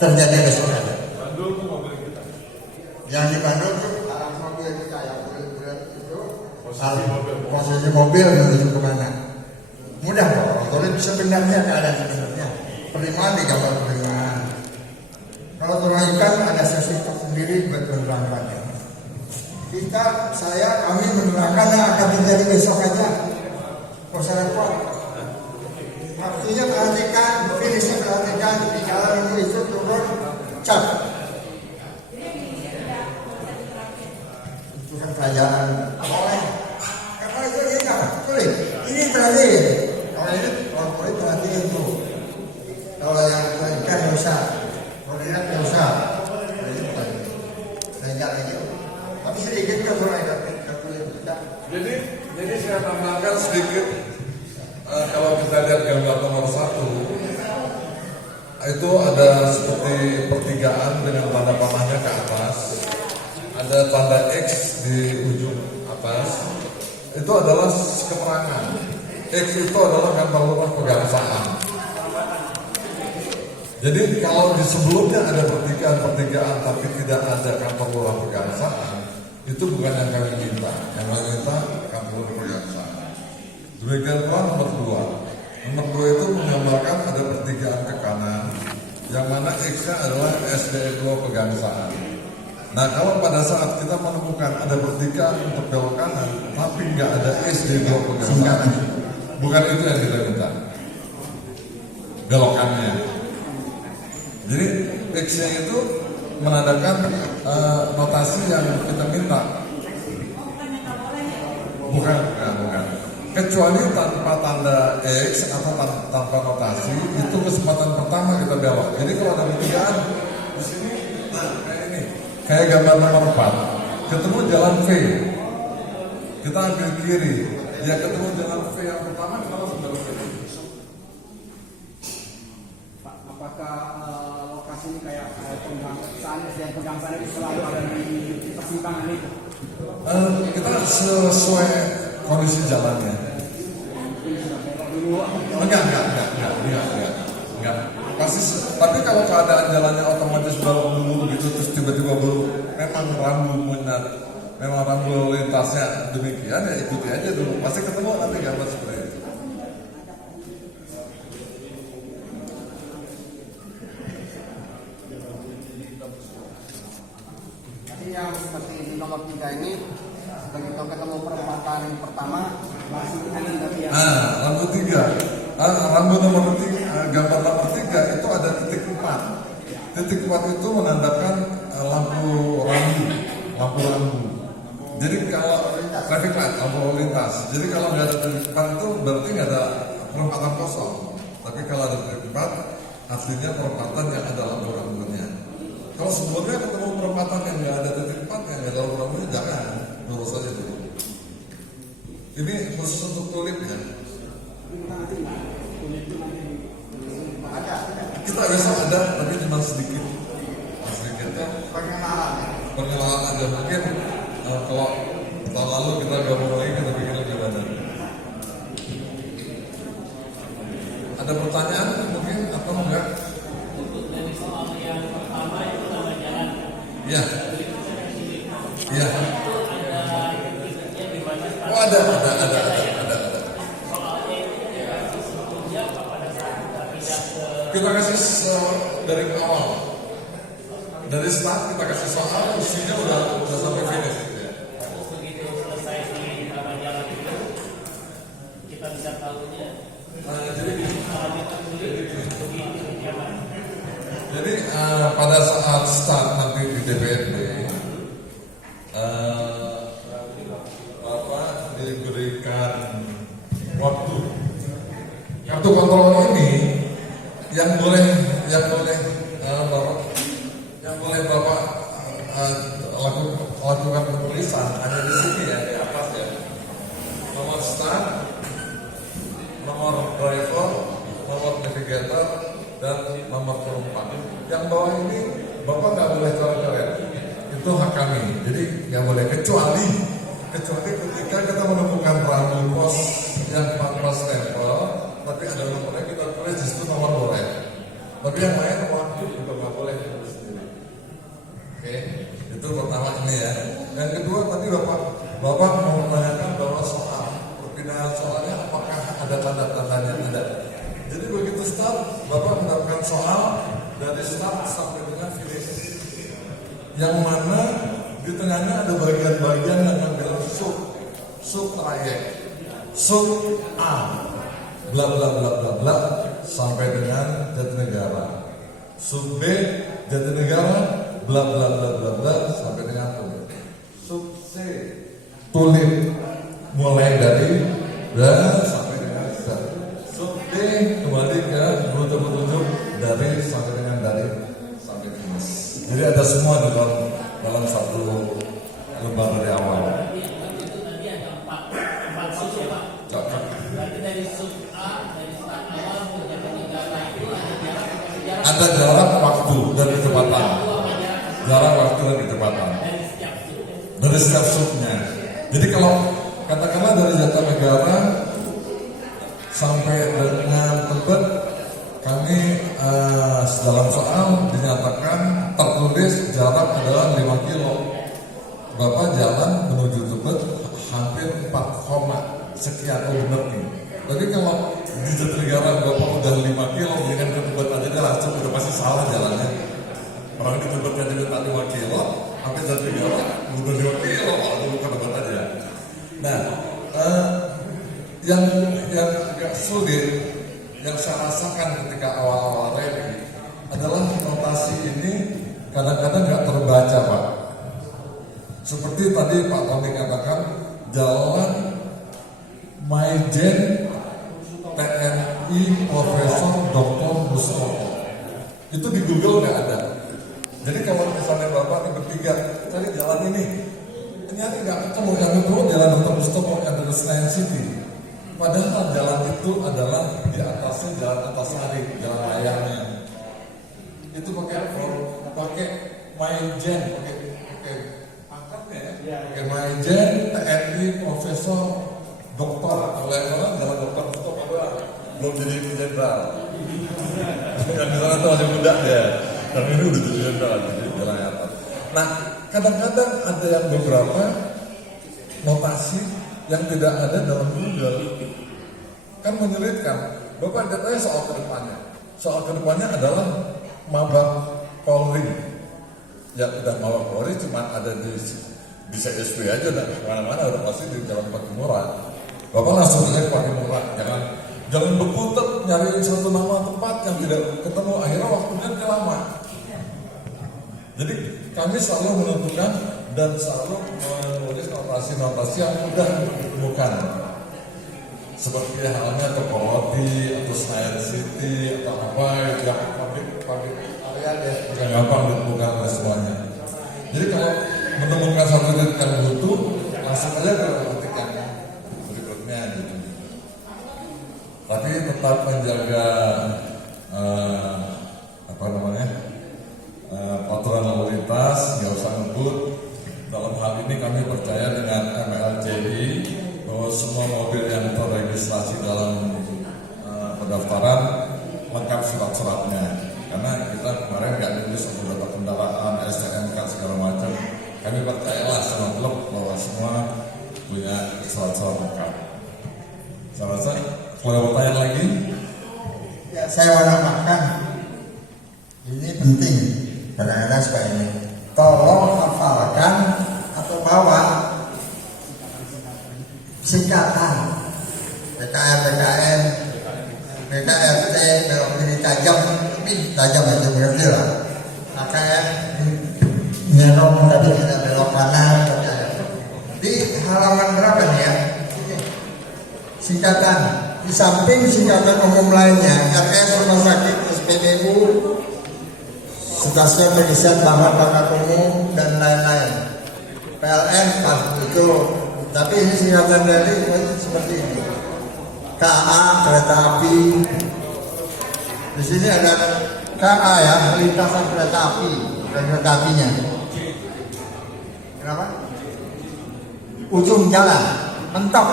terjadi besok ada. Bandul itu mobil kita. Yang di Bandung itu arah mobil kita yang berat itu posisi mobil. mobil menuju kemana. Mudah kok. Kalau bisa benarnya ada sebenarnya. Perimaan di gambar perimaan. Kalau terangkan ada sesi tersendiri buat penerangkannya. Kami menerangkan yang akan terjadi besok aja. Gak usah repot. Artinya perhatikan, finishnya perhatikan. Di jalan itu turun cat. Itu kan kerajaan. Boleh. Karena itu ini apa? Tulis. Ini berarti. Kalau ini, kalau tulis berarti itu. Kalau yang ikan yang usah, koordinat yang usah, belajar lagi. Tapi sedikit kan mulai Jadi saya tambahkan sedikit. Kalau kita lihat gambar nomor 1, itu ada seperti pertigaan dengan tanda panahnya ke atas, ada tanda X di ujung atas. Itu adalah keterangan. X itu adalah kantor lurah pegangsaan. Jadi kalau di sebelumnya ada pertigaan tapi tidak ada kantor lurah pegangsaan, itu bukan yang kami minta. Yang kami minta kantor lurah pegangsaan. Demikian pula nomor 2. Nomor 2 itu menggambarkan ada pertigaan ke kanan, yang mana X-nya adalah SDE 2 pegangsaan. Nah kalau pada saat kita menemukan ada pertigaan untuk belok kanan, tapi nggak ada SDE 2 pegangsaan, bukan itu yang kita minta. Belokannya. Jadi X-nya itu menandakan notasi yang kita minta. Bukan. Kecuali tanpa tanda X atau tanpa notasi, itu kesempatan pertama kita belok. Jadi kalau ada pertigaan di sini, nah kayak ini, kayak gambar nomor 4, ketemu jalan V, kita ambil kiri, ya ketemu jalan V yang pertama kita langsung belok kiri. Pak, apakah lokasi ini kayak pegangsaan dan pegangsaan itu selalu ada di persimpangan itu? Kita sesuai kondisi jalannya. Enggak. Pasti, tapi kalau keadaan jalannya otomatis belok dulu gitu, terus tiba-tiba baru memang rambu lintasnya demikian, ya ikuti aja dulu. Pasti ketemu nanti gambar seperti itu. Jadi yang seperti di nomor 3 ini, begitu ketemu perempatan pertama masih ini tadi ya. Lampu 3. Rambu nomor 3, gambar nomor 3 itu ada titik 4. Titik 4 itu menandakan lampu rambu. Jadi kalau traffic light, lampu lalu lintas. Jadi kalau nggak ada titik 4 itu berarti nggak ada perempatan kosong. Tapi kalau ada titik 4, artinya perempatan yang ada lampu rambunya. Kalau sebelumnya ketemu perempatan yang nggak ada titik 4, yang nggak ada lampu rambunya, jangan, lurus aja dulu. Ini khusus untuk tulip ya. Kita besok ada, tapi cuma sedikit. Pengenalan aja mungkin. Kalau tahun lalu kita gabung lagi, kita bikin lebih banyak. Ada pertanyaan mungkin atau enggak? Untuk dari soal yang pertama itu nama jalan. Iya. Iya. Itu ada titiknya di mana? Oh ada. Soalnya itu dikasih sebetulnya pada saat kita pindah ke. Kita kasih dari awal. Dari start kita kasih soal, isinya udah sampai finish. Terus begitu selesai di nama jalan itu, kita bisa tahunya. Jadi pada saat start nanti di DPRD, Bapak diberikan waktu. Kartu kontrol ini yang boleh Bapak lakukan penulisan hanya di sini ya, di atas ya. Nomor start, nomor driver, nomor navigator, dan nomor penumpang. Yang bawah ini Bapak nggak boleh coret-coret. Itu hak kami. Jadi nggak boleh kecuali ketika kita menemukan rambu pos yang tanpa stempel, tapi ada nomornya kita tulis di situ nomor boleh. Tapi yang lain waktu juga nggak boleh tulis sendiri. Oke, itu pertama ini ya. Yang kedua tadi Bapak mau menanyakan bahwa soal perpindahan soalnya apakah ada tanda-tandanya? Ada. Jadi begitu start, Bapak mendapatkan soal dari start sampai dengan finish. Yang mana di tengahnya ada bagian-bagian yang ngambil sub trayek, sub A, bla bla bla bla bla sampai dengan Jatinegara. Sub B, Jatinegara, bla bla bla bla bla sampai dengan Tulip. Sub C, Tulip mulai dari dan sampai dengan Z. Sub D kembali ke rute petunjuk dari sampai dengan dari sampai finish. Jadi ada semua di dalam satu lembar dari awal. Itu tadi ada empat sub ya Pak. Berarti dari sub A, dari start awal ke Jatinegara itu Ada jarak waktu dan kecepatan. Jarak waktu dan kecepatan. Dari setiap subnya. Jadi kalau katakanlah dari Jatinegara sampai dengan Tebet, kami dalam soal dinyatakan tertulis jarak adalah 5 kilo. Bapak jalan menuju Tebet hampir 4, sekian benar nih. Tapi kalau di Jatinegara Bapak udah 5 kilo, dengan ke Tebet aja langsung udah pasti salah jalannya. Orang di Tebet kan juga 5 kilo, sampai Jatinegara udah 5 kilo, kalau ke Tebet aja. Nah, yang agak sulit, yang saya rasakan ketika awal-awal rally adalah notasi ini kadang-kadang nggak terbaca Pak. Seperti tadi Pak Tommy katakan, Jalan Maijen TNI Profesor Dr. Mustopo. Itu di Google nggak ada. Jadi kalau misalnya Bapak ini bertiga cari jalan ini, ternyata nggak ketemu. Yang ketemu Jalan Dr. Mustopo yang dari Senayan City. Padahal jalan itu adalah di atasnya jalan Antasari, jalan layarnya. Itu pakai Maijen, pakai pangkatnya ya. Pakai Maijen TNI Profesor Doktor. Kalau yang jalan Doktor Mustopo ada. belum jadi jenderal. Yang di sana tuh masih muda ya. Dan ini udah jadi jenderal, jadi jalan atas. Nah, kadang-kadang ada yang beberapa notasi yang tidak ada dalam Google. Kan menyulitkan. Bapak katanya soal kedepannya. Soal kedepannya adalah Mabak Polri. Ya udah Mabak Polri cuma ada di CSP aja, udah kemana-mana udah pasti di Jalan Patimura. Bapak langsung aja ke Patimura, jangan berputar nyari satu nama tempat yang tidak ketemu, akhirnya waktunya lama. Jadi kami selalu menentukan dan selalu menulis notasi-notasi yang mudah ditemukan. Seperti halnya Topoloti atau Senayan City atau apa yang publik area deh, yang gampang ditemukan oleh semuanya. Jadi kalau menemukan satu titik yang butuh, langsung aja ke titik yang berikutnya gitu. Tapi tetap menjaga aturan lalu lintas, nggak usah ngebut. Dalam hal ini kami percaya dengan MLCI bahwa semua mobil yang terregistrasi dalam pendaftaran lengkap surat-suratnya. Karena kita kemarin nggak nulis data kendaraan, STNK segala macam. Kami percayalah sama klub bahwa semua punya surat-surat lengkap. Saya rasa kalau ada pertanyaan lagi, ya saya mau nambahkan, ini penting kadang-kadang supaya ini. Tolong hafalkan atau bawa singkatan PKR, PKRT, belok kiri tajam, tapi tajam aja berarti lah. AKR nyerong tadi ada belok kanan. Di halaman berapa nih ya? Singkatan. Di samping singkatan umum lainnya, RS rumah sakit, SPBU, stasiun medicine, bahan umum dan lain-lain. PLN itu, tapi ini singkatan dari seperti ini. KA kereta api. Di sini ada KA ya, lintasan kereta api dan kereta apinya. Kenapa? Ujung jalan, mentok.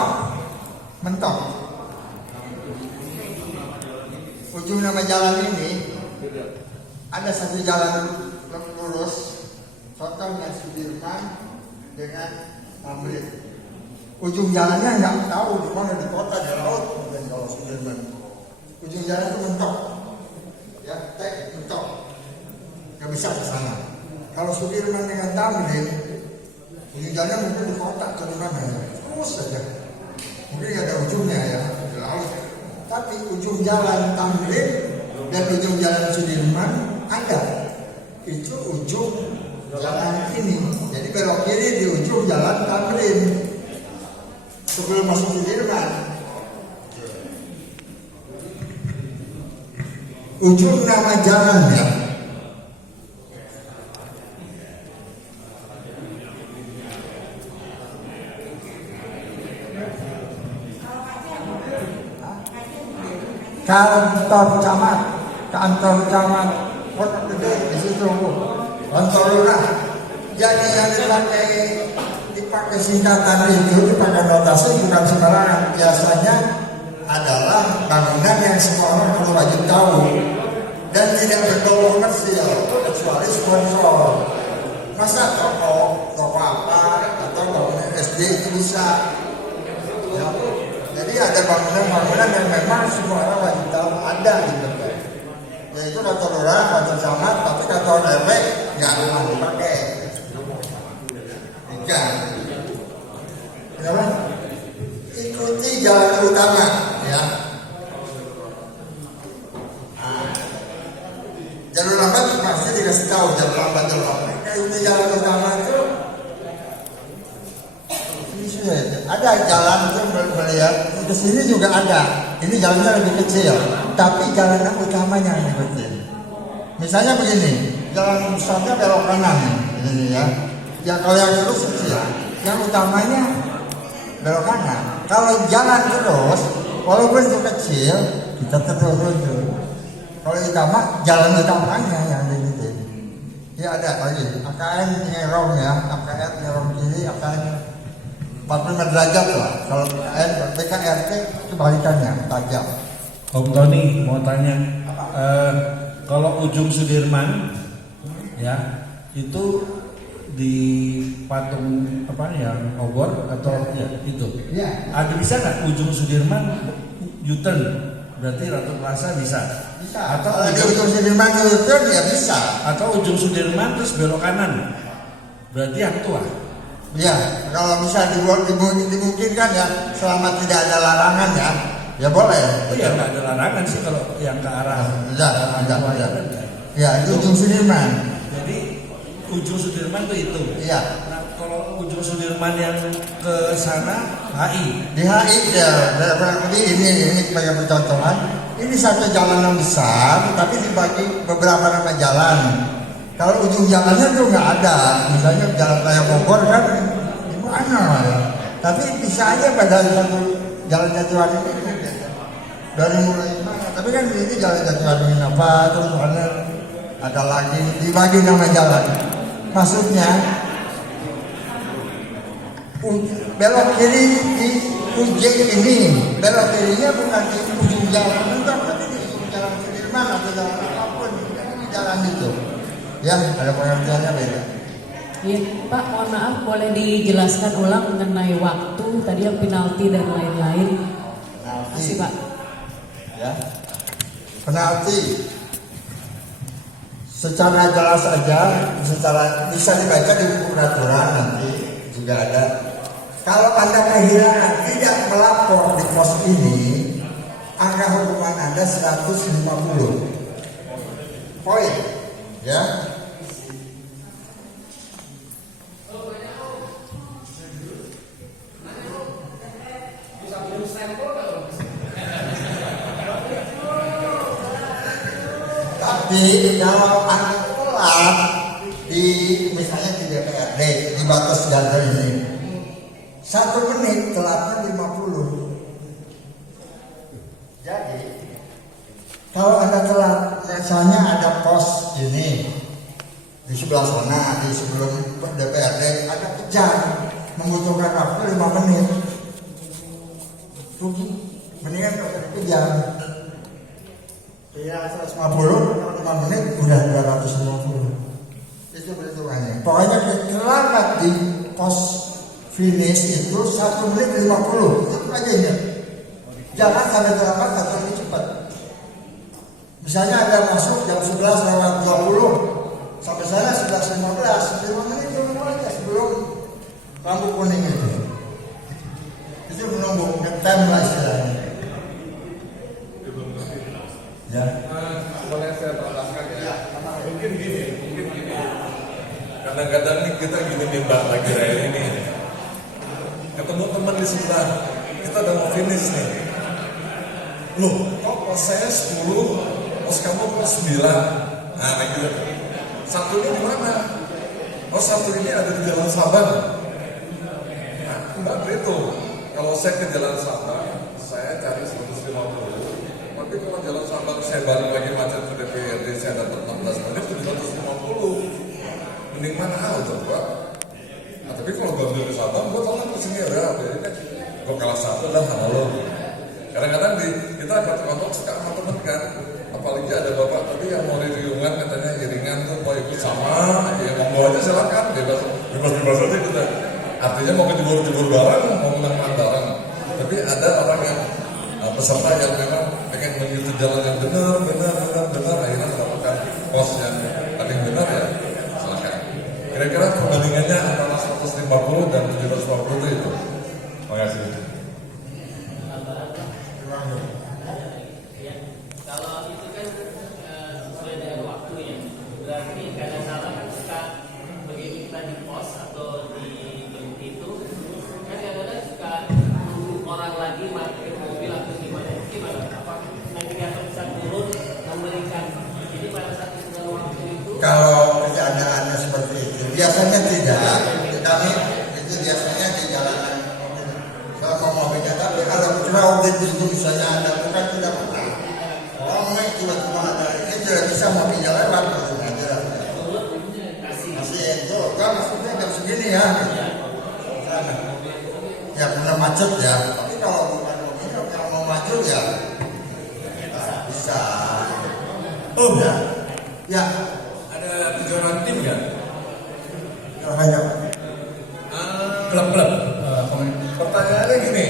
Ujung nama jalan ini ada satu jalan lurus, contohnya Sudirman dengan Tamrin. Ujung jalannya nggak tahu di mana, di kota, di laut, bukan kalau Sudirman. Ujung jalan itu mentok, ya, mentok, nggak bisa ke sana. Kalau Sudirman dengan Tamrin, ujung jalannya mungkin di kota atau di mana ya, terus saja. Mungkin nggak ada ujungnya ya, di laut. Tapi ujung jalan Tamrin dan ujung jalan Sudirman ada. Itu ujung jalan ini. Jadi belok kiri di ujung jalan Tamrin sebelum masuk Sudirman. Ujung nama jalannya kantor camat, kota gede di situ, kantor lurah. Jadi yang dipakai singkatan itu dipakai notasi bukan sembarangan. Biasanya adalah bangunan yang semua orang perlu wajib tahu dan tidak berbau komersil kecuali sponsor. Masa toko apa atau bangunan SD itu bisa? Ya. Jadi ada bangunan-bangunan yang memang semua orang wajib tahu ada gitu kan. Yaitu kantor lurah, kantor camat, tapi kantor RW nggak pernah dipakai. Enggak. Kenapa? Ikuti jalan utama, ya. Nah, jalur lambat pasti dikasih tahu jalur lambat. Ikuti jalan utama itu. Ada jalan itu melihat ke sini juga ada. Ini jalannya lebih kecil, tapi jalan utamanya lebih kecil. Misalnya begini, jalan besarnya belok kanan ini ya. Ya kalau yang terus kecil, yang utamanya belok kanan. Kalau jalan terus, walaupun itu kecil, kita terus. Kalau utama, jalan utamanya yang gitu. Ya ada lagi, AKN nyerong ya, AKN nyerong kiri, AKN 45 derajat lah. Kalau PKRT kebalikannya, tajam. Om Tony mau tanya, kalau ujung Sudirman ya itu di patung apa yang obor atau ya itu? Ya. Ada bisa nggak ujung Sudirman U-turn? Berarti Ratu Plaza bisa? Bisa. Atau ujung Sudirman U-turn ya bisa. Atau ujung Sudirman terus belok kanan? Berarti yang tua? Ya, kalau bisa dimungkinkan ya, selama tidak ada larangan ya boleh. Oh ya nggak ada larangan sih kalau yang ke arah. Tidak. Ya, itu ujung Sudirman. Jadi ujung Sudirman itu. Iya. Nah, kalau ujung Sudirman yang ke sana HI. Di HI ya, ini sebagai percontohan. Ini satu jalanan besar, tapi dibagi beberapa nama jalan. Kalau ujung jalannya tuh nggak ada, misalnya Jalan Raya Bogor kan di mana ya? Tapi bisa aja pada satu jalan Jatiwaringin ini dari mulai mana? Tapi kan ini jalan Jatiwaringin apa, terus ada lagi dibagi nama jalan. Maksudnya belok kiri di ujung ini, belok kirinya bukan di ujung jalan, tapi di ujung jalan Sudirman atau jalan apapun, ini jalan itu. Ya, ada pengertiannya beda. Iya, Pak, mohon maaf, boleh dijelaskan ulang mengenai waktu tadi yang penalti dan lain-lain. Terima kasih, Pak. Ya, penalti secara jelas saja, secara bisa dibaca di buku peraturan nanti juga ada. Kalau Anda kehilangan tidak melapor di pos ini, angka hukuman Anda 150 poin. Ya. Tapi kalau Anda telat di misalnya di DPRD di batas data ini 1 menit telatnya 50. Jadi kalau Anda telat, misalnya ada pos ini di sebelah sana, di sebelum DPRD ada kejar, membutuhkan waktu 5 menit. Mendingan kalau kejar. Ya 150, 5 menit udah 250. Itu perhitungannya. Pokoknya terlambat di pos finish itu 1 menit 50. Itu aja ya. Jangan sampai terlambat atau lebih cepat. Misalnya ada masuk jam 11 lewat 20 sampai sana 11.15, 5 menit dulu aja sebelum lampu kuning itu. Itu menunggu time lah istilahnya. Ya. Boleh saya tambahkan ya. Mungkin gini. Kadang-kadang nih kita gini nih Mbak lagi raya ini. Ketemu teman di sebelah, kita udah mau finish nih. Loh, kok pos saya 10, pos kamu pos 9. Nah, kayak gitu. Satu ini di mana? Oh, satu ini ada di Jalan Sabang. Nah, Mbak berhitung. Kalau saya ke Jalan Sabang, saya cari 150. Tapi kalau Jalan Sabang saya balik lagi macet ke DPRD, saya dapat 16 menit, itu 150. Mending mana tuh, Pak? Nah, tapi kalau gue ambil ke Sabang, gue tahu kan kesini ada apa ya? Gue kalah satu dah sama lo. Kadang-kadang kita kantor suka sama temen kan, apalagi ada bapak tadi yang mau riungan katanya iringan tuh mau ikut sama, ya monggo aja silakan, bebas aja kita. Artinya mau kejebur bareng, mau menang bareng. Tapi ada orang yang peserta yang memang pengen menuju jalan yang benar, akhirnya mendapatkan pos yang paling benar ya, silakan. Kira-kira perbandingannya antara 150 dan 750 itu. Terima kasih. Kalau itu kan sesuai dengan waktu ya. Berarti kadang-kadang kan suka begitu kita di pos atau di itu kan kadang-kadang suka orang lagi parkir mobil atau gimana apa nanti kita bisa turun memberikan. Jadi pada saat itu waktu itu Kalau keadaannya seperti itu, biasanya tidak. Kami itu biasanya di jalanan kalau mau mobilnya, tapi kalau crowded itu misalnya ada bukan tidak pernah. Ramai tiba-tiba ada, ini tidak bisa mobilnya lewat, gitu aja. Masih itu, kan maksudnya jam segini ya. Ya karena macet ya. Tapi kalau bukan mobilnya, kalau mau maju ya Oh ya. Ya. Ada kejuaraan tim nggak? Hanya Klub-klub. Pertanyaannya gini.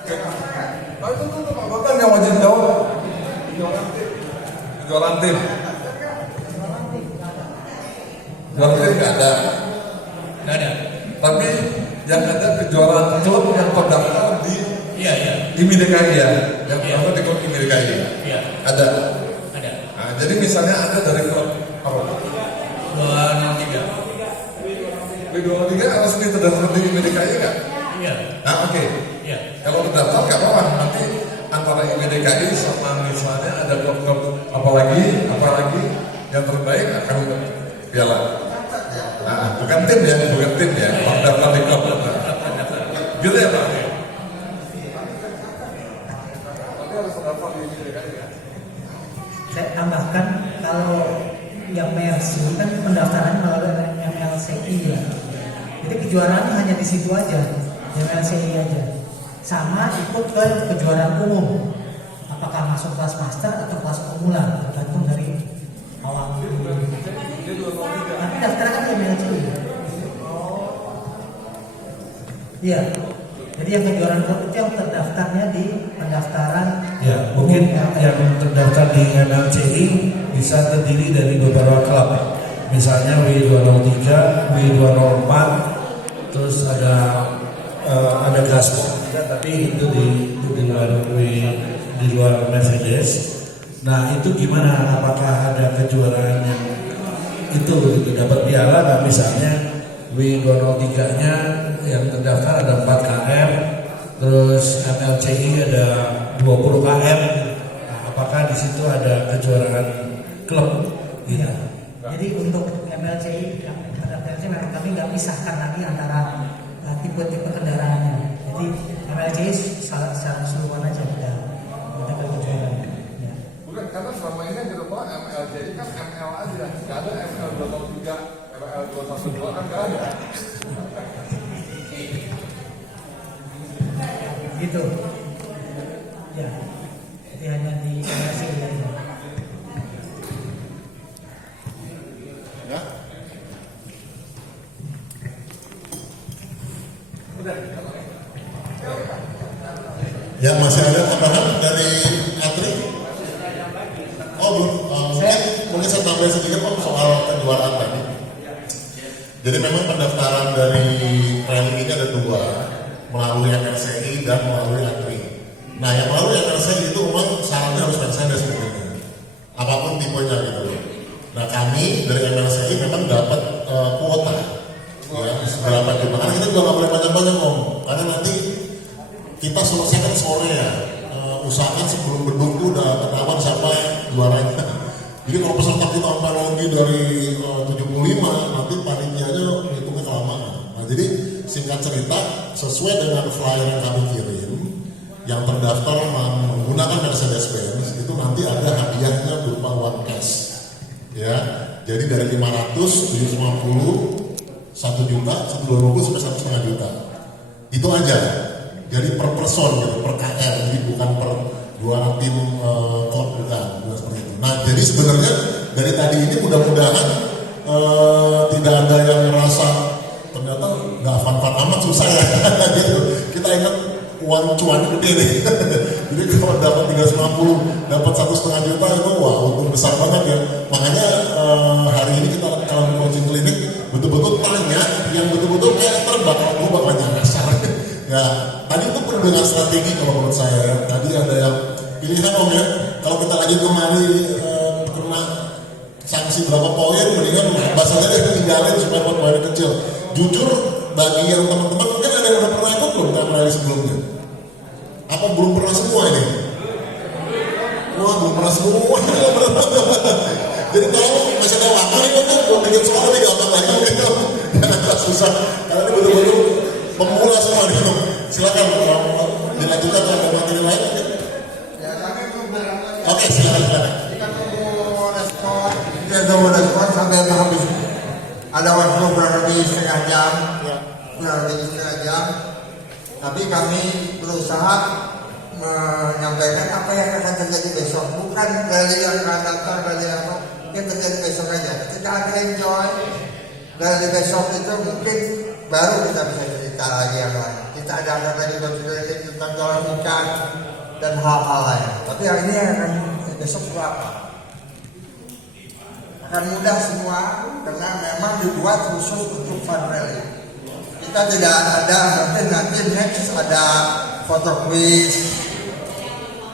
Itu Pak Bapak yang wajib jawab. Kejuaraan tim. Kejuaraan tim nggak ada. Nggak ada. Tapi yang ada kejuaraan klub yang terdaftar di Iya. IMI DKI ya, yang Iya. terdaftar di klub IMI DKI. Iya. Ada. Ada. Nah, jadi misalnya ada dari klub apa? 263. B23 resmi terdaftar di IMI DKI nggak? Iya. Nah oke. Iya. Kalau terdaftar nggak apa-apa. Nanti antara IMI DKI sama misalnya ada klub-klub apalagi yang terbaik akan piala. Nah, bukan tim ya, terdaftar di klub. Gitu ya Pak? Tapi harus terdaftar di IMI DKI ya? Saya tambahkan kalau yang Mercy kan pendaftaran melalui MLCI ya. Jadi kejuaraannya hanya di situ aja, MLCI aja. Sama ikut ke kejuaraan umum. Apakah masuk kelas master atau kelas pemula, tergantung dari awal. Tapi daftarnya kan MLCI. Iya. Jadi yang kejuaraan klub itu yang terdaftarnya di pendaftaran. Ya, mungkin yang terdaftar di MLCI bisa terdiri dari beberapa klub. Misalnya W203, W204, terus ada Gasco juga, tapi itu di luar Mercedes. Nah, itu gimana? Apakah ada kejuaraan yang itu begitu dapat piala nggak? Misalnya W203-nya yang terdaftar ada 4 KM, terus MLCI ada 20 KM. Nah, apakah di situ ada kejuaraan klub? Iya. Jadi untuk MLCI, memang kami nggak pisahkan lagi antara tipe-tipe kendaraannya. Jadi MLCI secara keseluruhan aja udah kejuaraan. Ya. Bukan, karena selama ini di rumah MLCI kan ML aja, nggak ada ML 203, ML 212 kan nggak ada. Gitu. Ya. Jadi hanya di MLCI aja. Ya. Ya, masih ada tambahan dari Atri? Oh belum. Mungkin saya tambahin sedikit Om soal kejuaraan tadi. Jadi memang pendaftaran dari rally ini ada 2, melalui MRCI dan melalui Atri. Nah, yang melalui MRCI itu memang syaratnya harus Mercedes sebenarnya, apapun tipenya gitu. Nah, kami dari MRCI memang dapat kuota, ya, seberapa jumlah. Karena kita juga nggak boleh banyak-banyak Om, karena nanti kita selesaikan sore ya, usahakan sebelum beduk itu udah ketahuan siapa juaranya. Jadi kalau peserta kita sampai lagi dari 75, nanti panitianya hitungnya kelamaan. Nah, jadi singkat cerita, sesuai dengan flyer yang kami kirim, yang terdaftar menggunakan Mercedes-Benz itu nanti ada hadiahnya berupa uang cash. Ya, jadi dari 500, 750, 1 juta, 120 sampai 1,5 juta. Itu aja. Jadi per person gitu, per KR, jadi bukan per juara tim klub, bukan seperti itu. Nah, jadi sebenarnya dari tadi ini mudah-mudahan tidak ada yang merasa ternyata nggak fun-fun amat, susah ya. Gitu. Kita ingat uang cuan gede nih. Jadi kalau dapat 350, dapat 1,5 juta itu wah untung besar banget ya. Makanya hari ini kita kalau coaching klinik betul-betul tanya yang betul-betul kayak bakal nyasar. Ya, tadi itu perlu dengan strategi kalau menurut saya ya. Tadi ada yang pilihan Om ya, kalau kita lanjut kemari kena sanksi berapa poin, mendingan bahasanya deh tinggalin supaya buat poin kecil. Jujur bagi yang teman-teman mungkin ada yang udah pernah ikut belum rally sebelumnya? Apa belum pernah semua ini? Wah belum pernah semua. Jadi kalau masih ada waktu nih tuh bikin sekolah nih gampang lagi gitu. Jangan susah. Karena ini betul-betul pemula semua nih. Silakan dilanjutkan ke materi lain. Oke, silakan. Kita tunggu respon. Kita tunggu respon sampai habis. Ada waktu kurang lebih setengah jam. Kurang lebih setengah jam. Tapi kami berusaha menyampaikan apa yang akan terjadi besok, bukan rally yang akan datang, rally apa yang terjadi besok aja. Ketika ada enjoy rally besok itu mungkin baru kita bisa cerita lagi yang lain. Kita ada tadi konsultasi tentang jualan ikan dan hal-hal lain. Tapi yang ini akan besok berapa? Akan mudah semua karena memang dibuat khusus untuk fun rally. Kita tidak ada nanti next ada foto quiz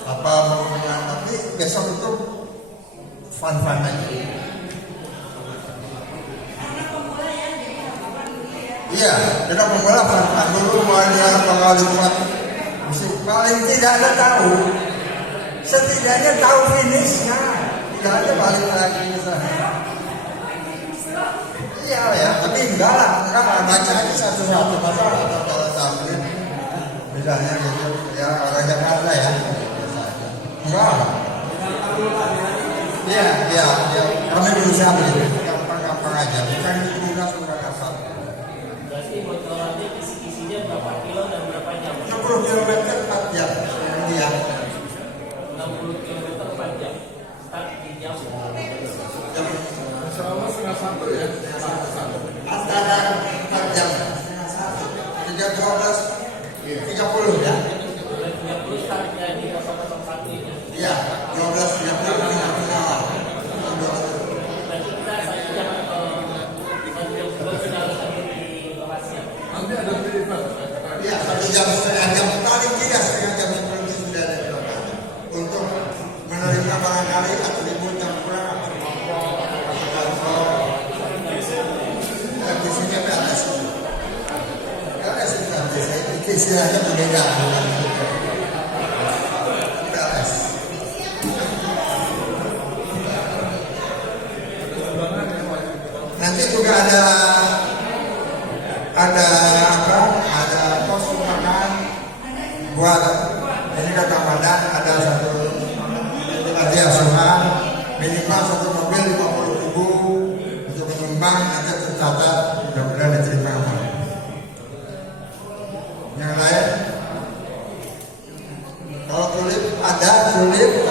apa menggunakan, tapi besok itu fun aja. Iya, kita pemula fun dulu mulai bakal dibuat. Paling tidak ada tahu, setidaknya tahu finishnya. Tidak ada balik lagi ke sana. Iya ya, tapi enggak lah, baca aja satu-satu masalah atau kalau tampil misalnya gitu ya orang Jakarta ya. Enggak. Iya, kami berusaha begitu, gampang aja, bukan tugas bukan asal. Berarti motornya kisi-kisinya berapa kilo dan berapa jam? 60 km 4 jam. Iya. 60 km 4 jam. Start di jam. Insya Allah setengah satu ya. Antara 4 jam. 3:12, 30 ya. 30 startnya di 001 itu. Iya, 12:30 final. Berarti kita 1 jam atau 1 jam kedua sudah harus ada di lokasi. Nanti ada pilihan. Iya, 1 jam setengah jam paling tidak setengah jam sebelum itu sudah ada di lokasi untuk menerima barangkali atau libur jam kurang atau di sini beres. Beres nanti saya istilahnya berbeda. Beres. Nanti juga ada apa? Ada pos makan buat ini kata Ramadan, ada satu panti asuhan